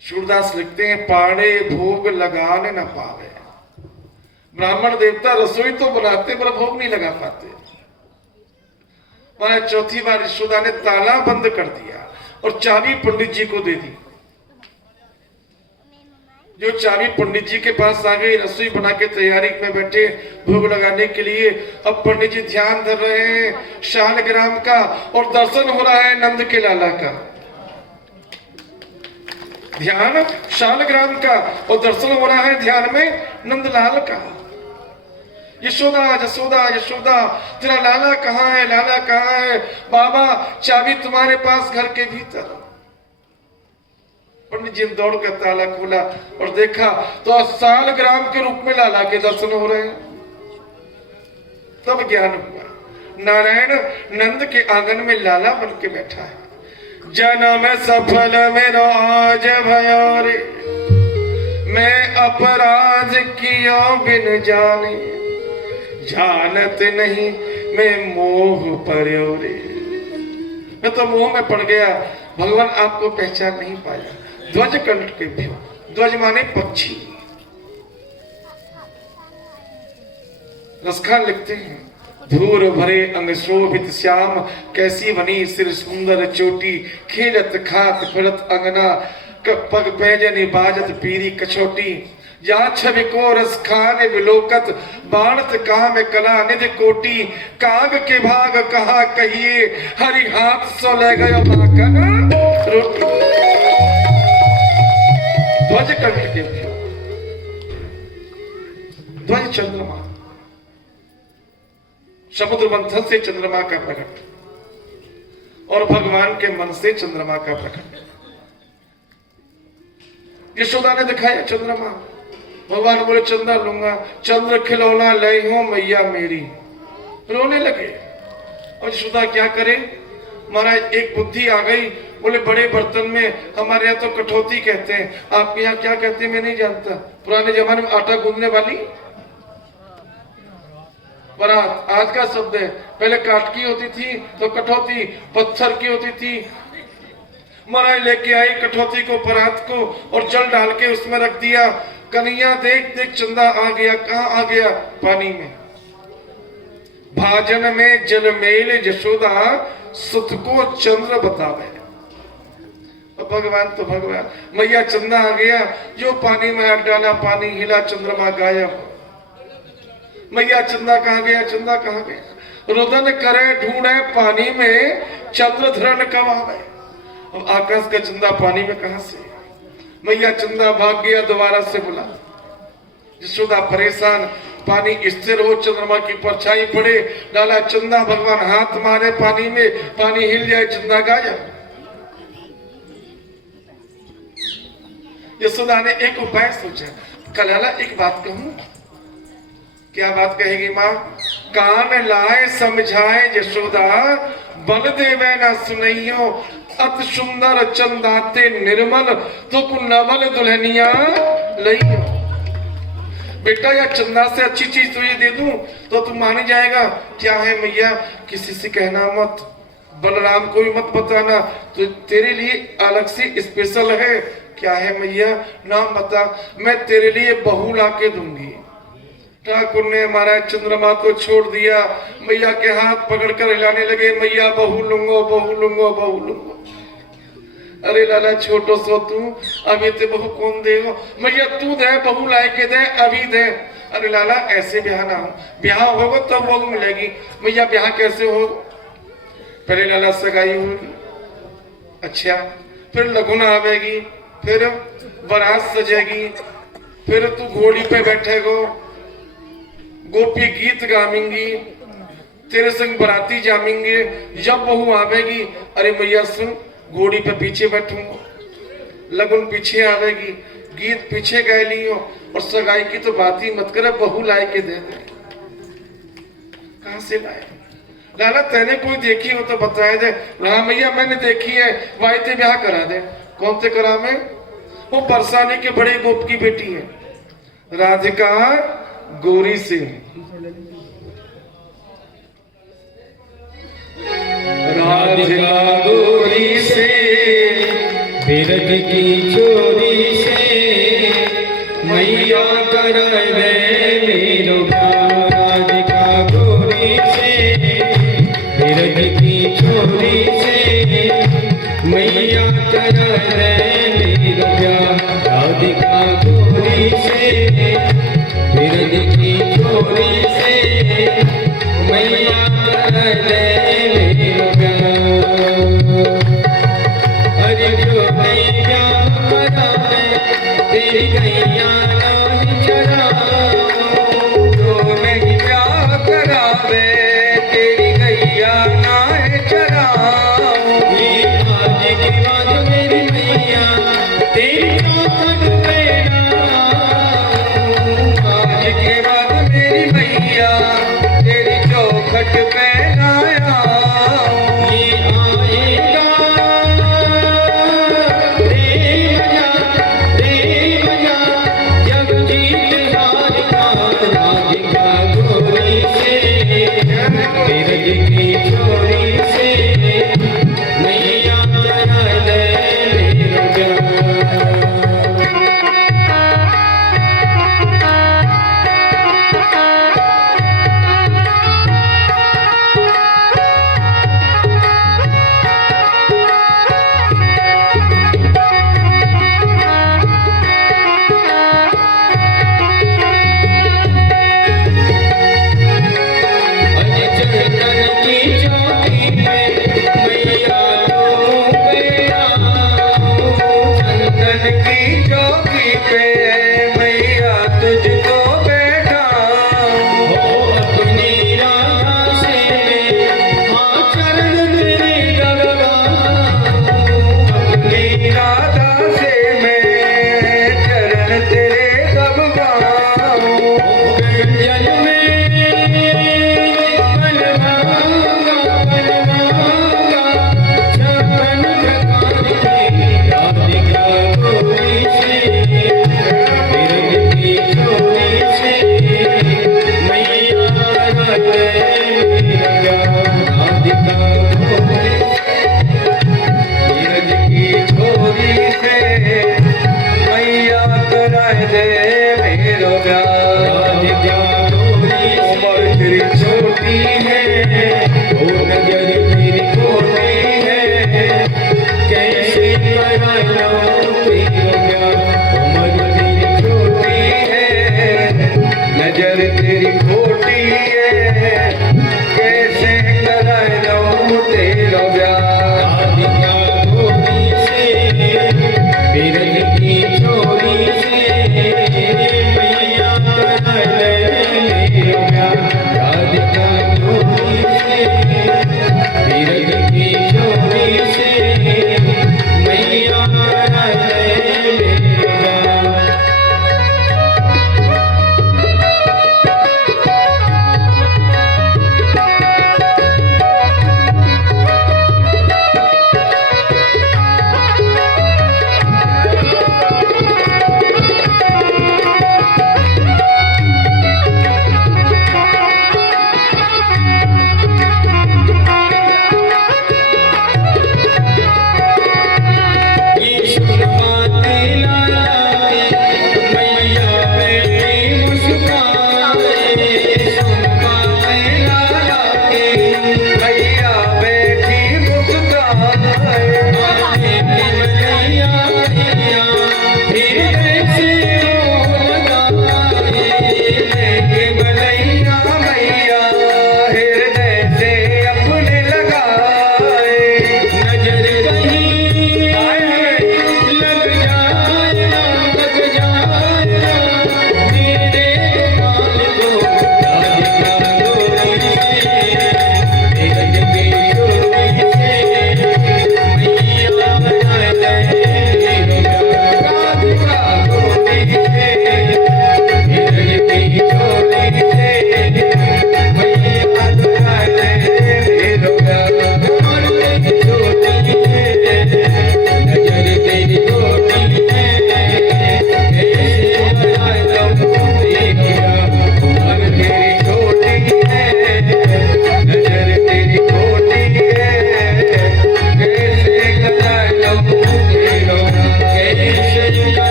सूरदास लिखते हैं, पाड़े भोग लगाने न पावे। ब्राह्मण देवता रसोई तो बनाते पर भोग नहीं लगा पाते। मैंने चौथी बार यशोदा ने ताला बंद कर दिया और चाबी पंडित जी को दे दी। जो चाबी पंडित जी के पास आ गई, रसोई बना के तैयारी में बैठे भोग लगाने के लिए। अब पंडित जी ध्यान धर रहे हैं शालग्राम का और दर्शन हो रहा है नंद के लाला का। ध्यान शालग्राम का और दर्शन हो रहा है ध्यान में नंदलाल का। यशोदा यशोदा यशोदा तेरा लाला कहाँ है, लाला कहाँ है? बाबा चाबी तुम्हारे पास घर के भीतर। पंडित जी ने दौड़ कर ताला खोला और देखा तो शालग्राम के रूप में लाला के दर्शन हो रहे हैं। तब ज्ञान हुआ, नारायण नंद के आंगन में लाला बन के बैठा है। जन्म सफल मेरो आज भयो रे, मैं अपराध किया बिन जाने, जानत नहीं मैं मोह पर्यो रे। मैं तो मोह में पड़ गया, भगवान आपको पहचान नहीं पाया। ध्वज कंठ के भ्यो, ध्वज माने पक्षी। रसखान लिखते हैं, धूर भरे अंग शोभित श्याम, कैसी बनी सिर सुंदर चोटी, खेलत खात फिरत अंगना, पग पैजनी बाजत पीरी कछोटी, या छवि को रस खाने विलोकत, बाणत काम कला निधि कोटी, काग के भाग कहा कहिए, हरि हाथ सो ले गयो माखन रोटी। ध्वज कंठ के भ्यो, ध्वज चंद्रमा, समुद्र मंथन से चंद्रमा का प्रकट और भगवान के मन से चंद्रमा का प्रकट। यशोदा ने दिखाया चंद्रमा। भगवान बोले चंद्र लूंगा, चंद्र खिलौना लई हूं मैया मेरी। रोने लगे। और यशोदा क्या करे? महाराज एक बुद्धि आ गई। बोले बड़े बर्तन में, हमारे यहाँ तो कठौती कहते हैं, आपके यहाँ क्या कहते हैं मैं नहीं जानता। पुराने जमाने में आटा गूंदने वाली बरात, आज का शब्द है। पहले काठ की होती थी तो कठौती, पत्थर की होती थी। मलाई लेके आई कठौती को परात को और जल डाल के उसमें रख दिया। कन्हैया देख देख चंदा आ गया। कहाँ आ गया? पानी में। भाजन में जल मेल यशोदा सुत को चंद्र बतावे। भगवान तो भगवान, मैया चंदा आ गया, जो पानी में हाथ डाला पानी हिला, चंद्रमा गायब। मैया चंदा कहाँ गया? चंदा कहाँ गया? रुदन करे ढूंढे पानी में, चंद्र धरण कब आवे। अब आकाश का चंदा पानी में कहां से? मैया चंदा भाग गया, दोबारा से बुला। यशोदा परेशान, पानी स्थिर हो, चंद्रमा की परछाई पड़े, डाला चंदा, भगवान हाथ मारे पानी में, पानी हिल जाए, चंदा गायब। यशोदा ने एक उपाय सोचा, कलाला एक बात कहूं। क्या बात कहेगी माँ? कान लाए समझाए यशोदा, बल देवे ना सुनइयो, अति सुंदर चंदाते निर्मल, तो कु नवल दुल्हनिया लइयो। बेटा या चंदा से अच्छी चीज तुझे दे दूं तो तू मान जाएगा। क्या है मैया? किसी से कहना मत, बलराम को भी मत बताना, तो तेरे लिए अलग से स्पेशल है। क्या है मैया? नाम बता, मैं तेरे लिए बहू ला के दूंगी। ठाकुर ने हमारा चंद्रमा को छोड़ दिया, मैया के हाथ पकड़कर हिलाने लगे, मैया बहू लूंगो बहू लूंगो बहू लूंगो। अरे लाला छोटो सो तू, अभी ते बहू कौन देगो? मैया तू दे, बहू लाए के दे, अभी दे। अरे लाला ऐसे ब्याह ना हो, ब्याह होगा तब तो बहू मिलेगी। मैया ब्याह कैसे हो? पहले लाला सगाई होगी, अच्छा, फिर लगुन आवेगी, फिर बारात सजेगी, फिर तू घोड़ी पे बैठेगो, गोपी गीत गावेंगी, तेरे संग बराती जामेंगे, जब बहू आवेगी। अरे मैया सुन, घोड़ी पे पीछे बैठूंगा, लगन पीछे आवेगी, गीत पीछे गा लियो, और सगाई की तो बात ही मत करे, बहू लाए के दे दे। कहां से लाए? लाला तेने कोई देखी हो तो बताए दे। हाँ मैया मैंने देखी है, वाइते ब्याह करा दे। कौन से करा? में वो बरसाने के बड़े गोप की बेटी है, राधिका गोरी से। राधिका गोरी से, बिरज की छोरी से, मैया कर दे मेरो ब्याह। राधिका गोरी से, बिरज की छोरी से, मैया कर दे मेरो ब्याह। राधिका गोरी से, बिरज की छोरी से, मैया कर दे मेरो ब्याह। अरे जो नहीं ब्याह करावे, तेरी गैया नहीं चराऊं। जो नहीं ब्याह करावे, तेरी गैया नहीं चराऊं। ये आज के बाद मेरी मैया, तेरी चौखट पे ना आऊं। आज के बाद मेरी मैया, तेरी चौखट पे ना आऊं। ये आएगा रे मजा जगजीत हार का। राधिका गोरी से, बिरज की छोरी से, मैया कर दे मेरो ब्याह।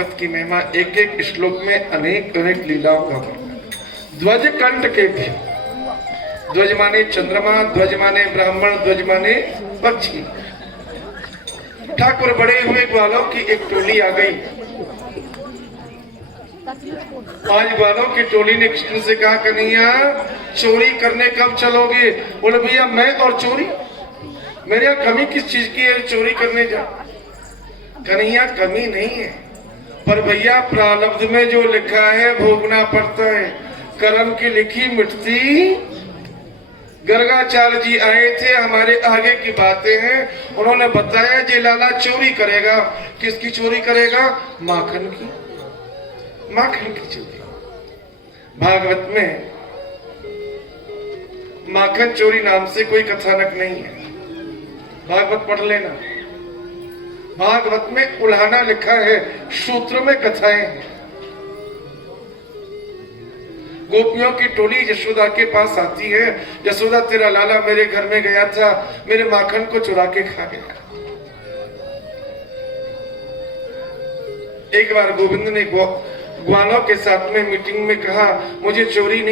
भागवत की महिमा एक एक श्लोक में अनेक अनेक लीलाओं का वर्णन। ध्वज कंठ के भी, ध्वज माने चंद्रमा, ध्वज माने ब्राह्मण, ध्वज माने पक्षी। ठाकुर बड़े हुए ग्वालों की एक टोली आ गई। आज ग्वालों की टोली ने कृष्ण से कहा, कन्हैया चोरी करने कब चलोगे? बोले भैया मैं और चोरी, मेरे यहाँ कमी किस चीज की है चोरी करने जा? कन्हैया कमी नहीं है, पर भैया प्रारब्ध में जो लिखा है भोगना पड़ता है। कर्म की लिखी मिटती। गर्गाचार्य जी आए थे, हमारे आगे की बातें हैं, उन्होंने बताया जे लाला चोरी करेगा। किसकी चोरी करेगा? माखन की, माखन की चोरी। भागवत में माखन चोरी नाम से कोई कथानक नहीं है, भागवत पढ़ लेना। भागवत में उल्हाना लिखा है, सूत्र में कथाएं हैं। गोपियों की टोली यशोदा के पास आती है, यशोदा तेरा लाला मेरे घर में गया था, मेरे माखन को चुरा के खा गया। एक बार गोविंद ने ग्वालों के साथ में मीटिंग में कहा, मुझे चोरी नहीं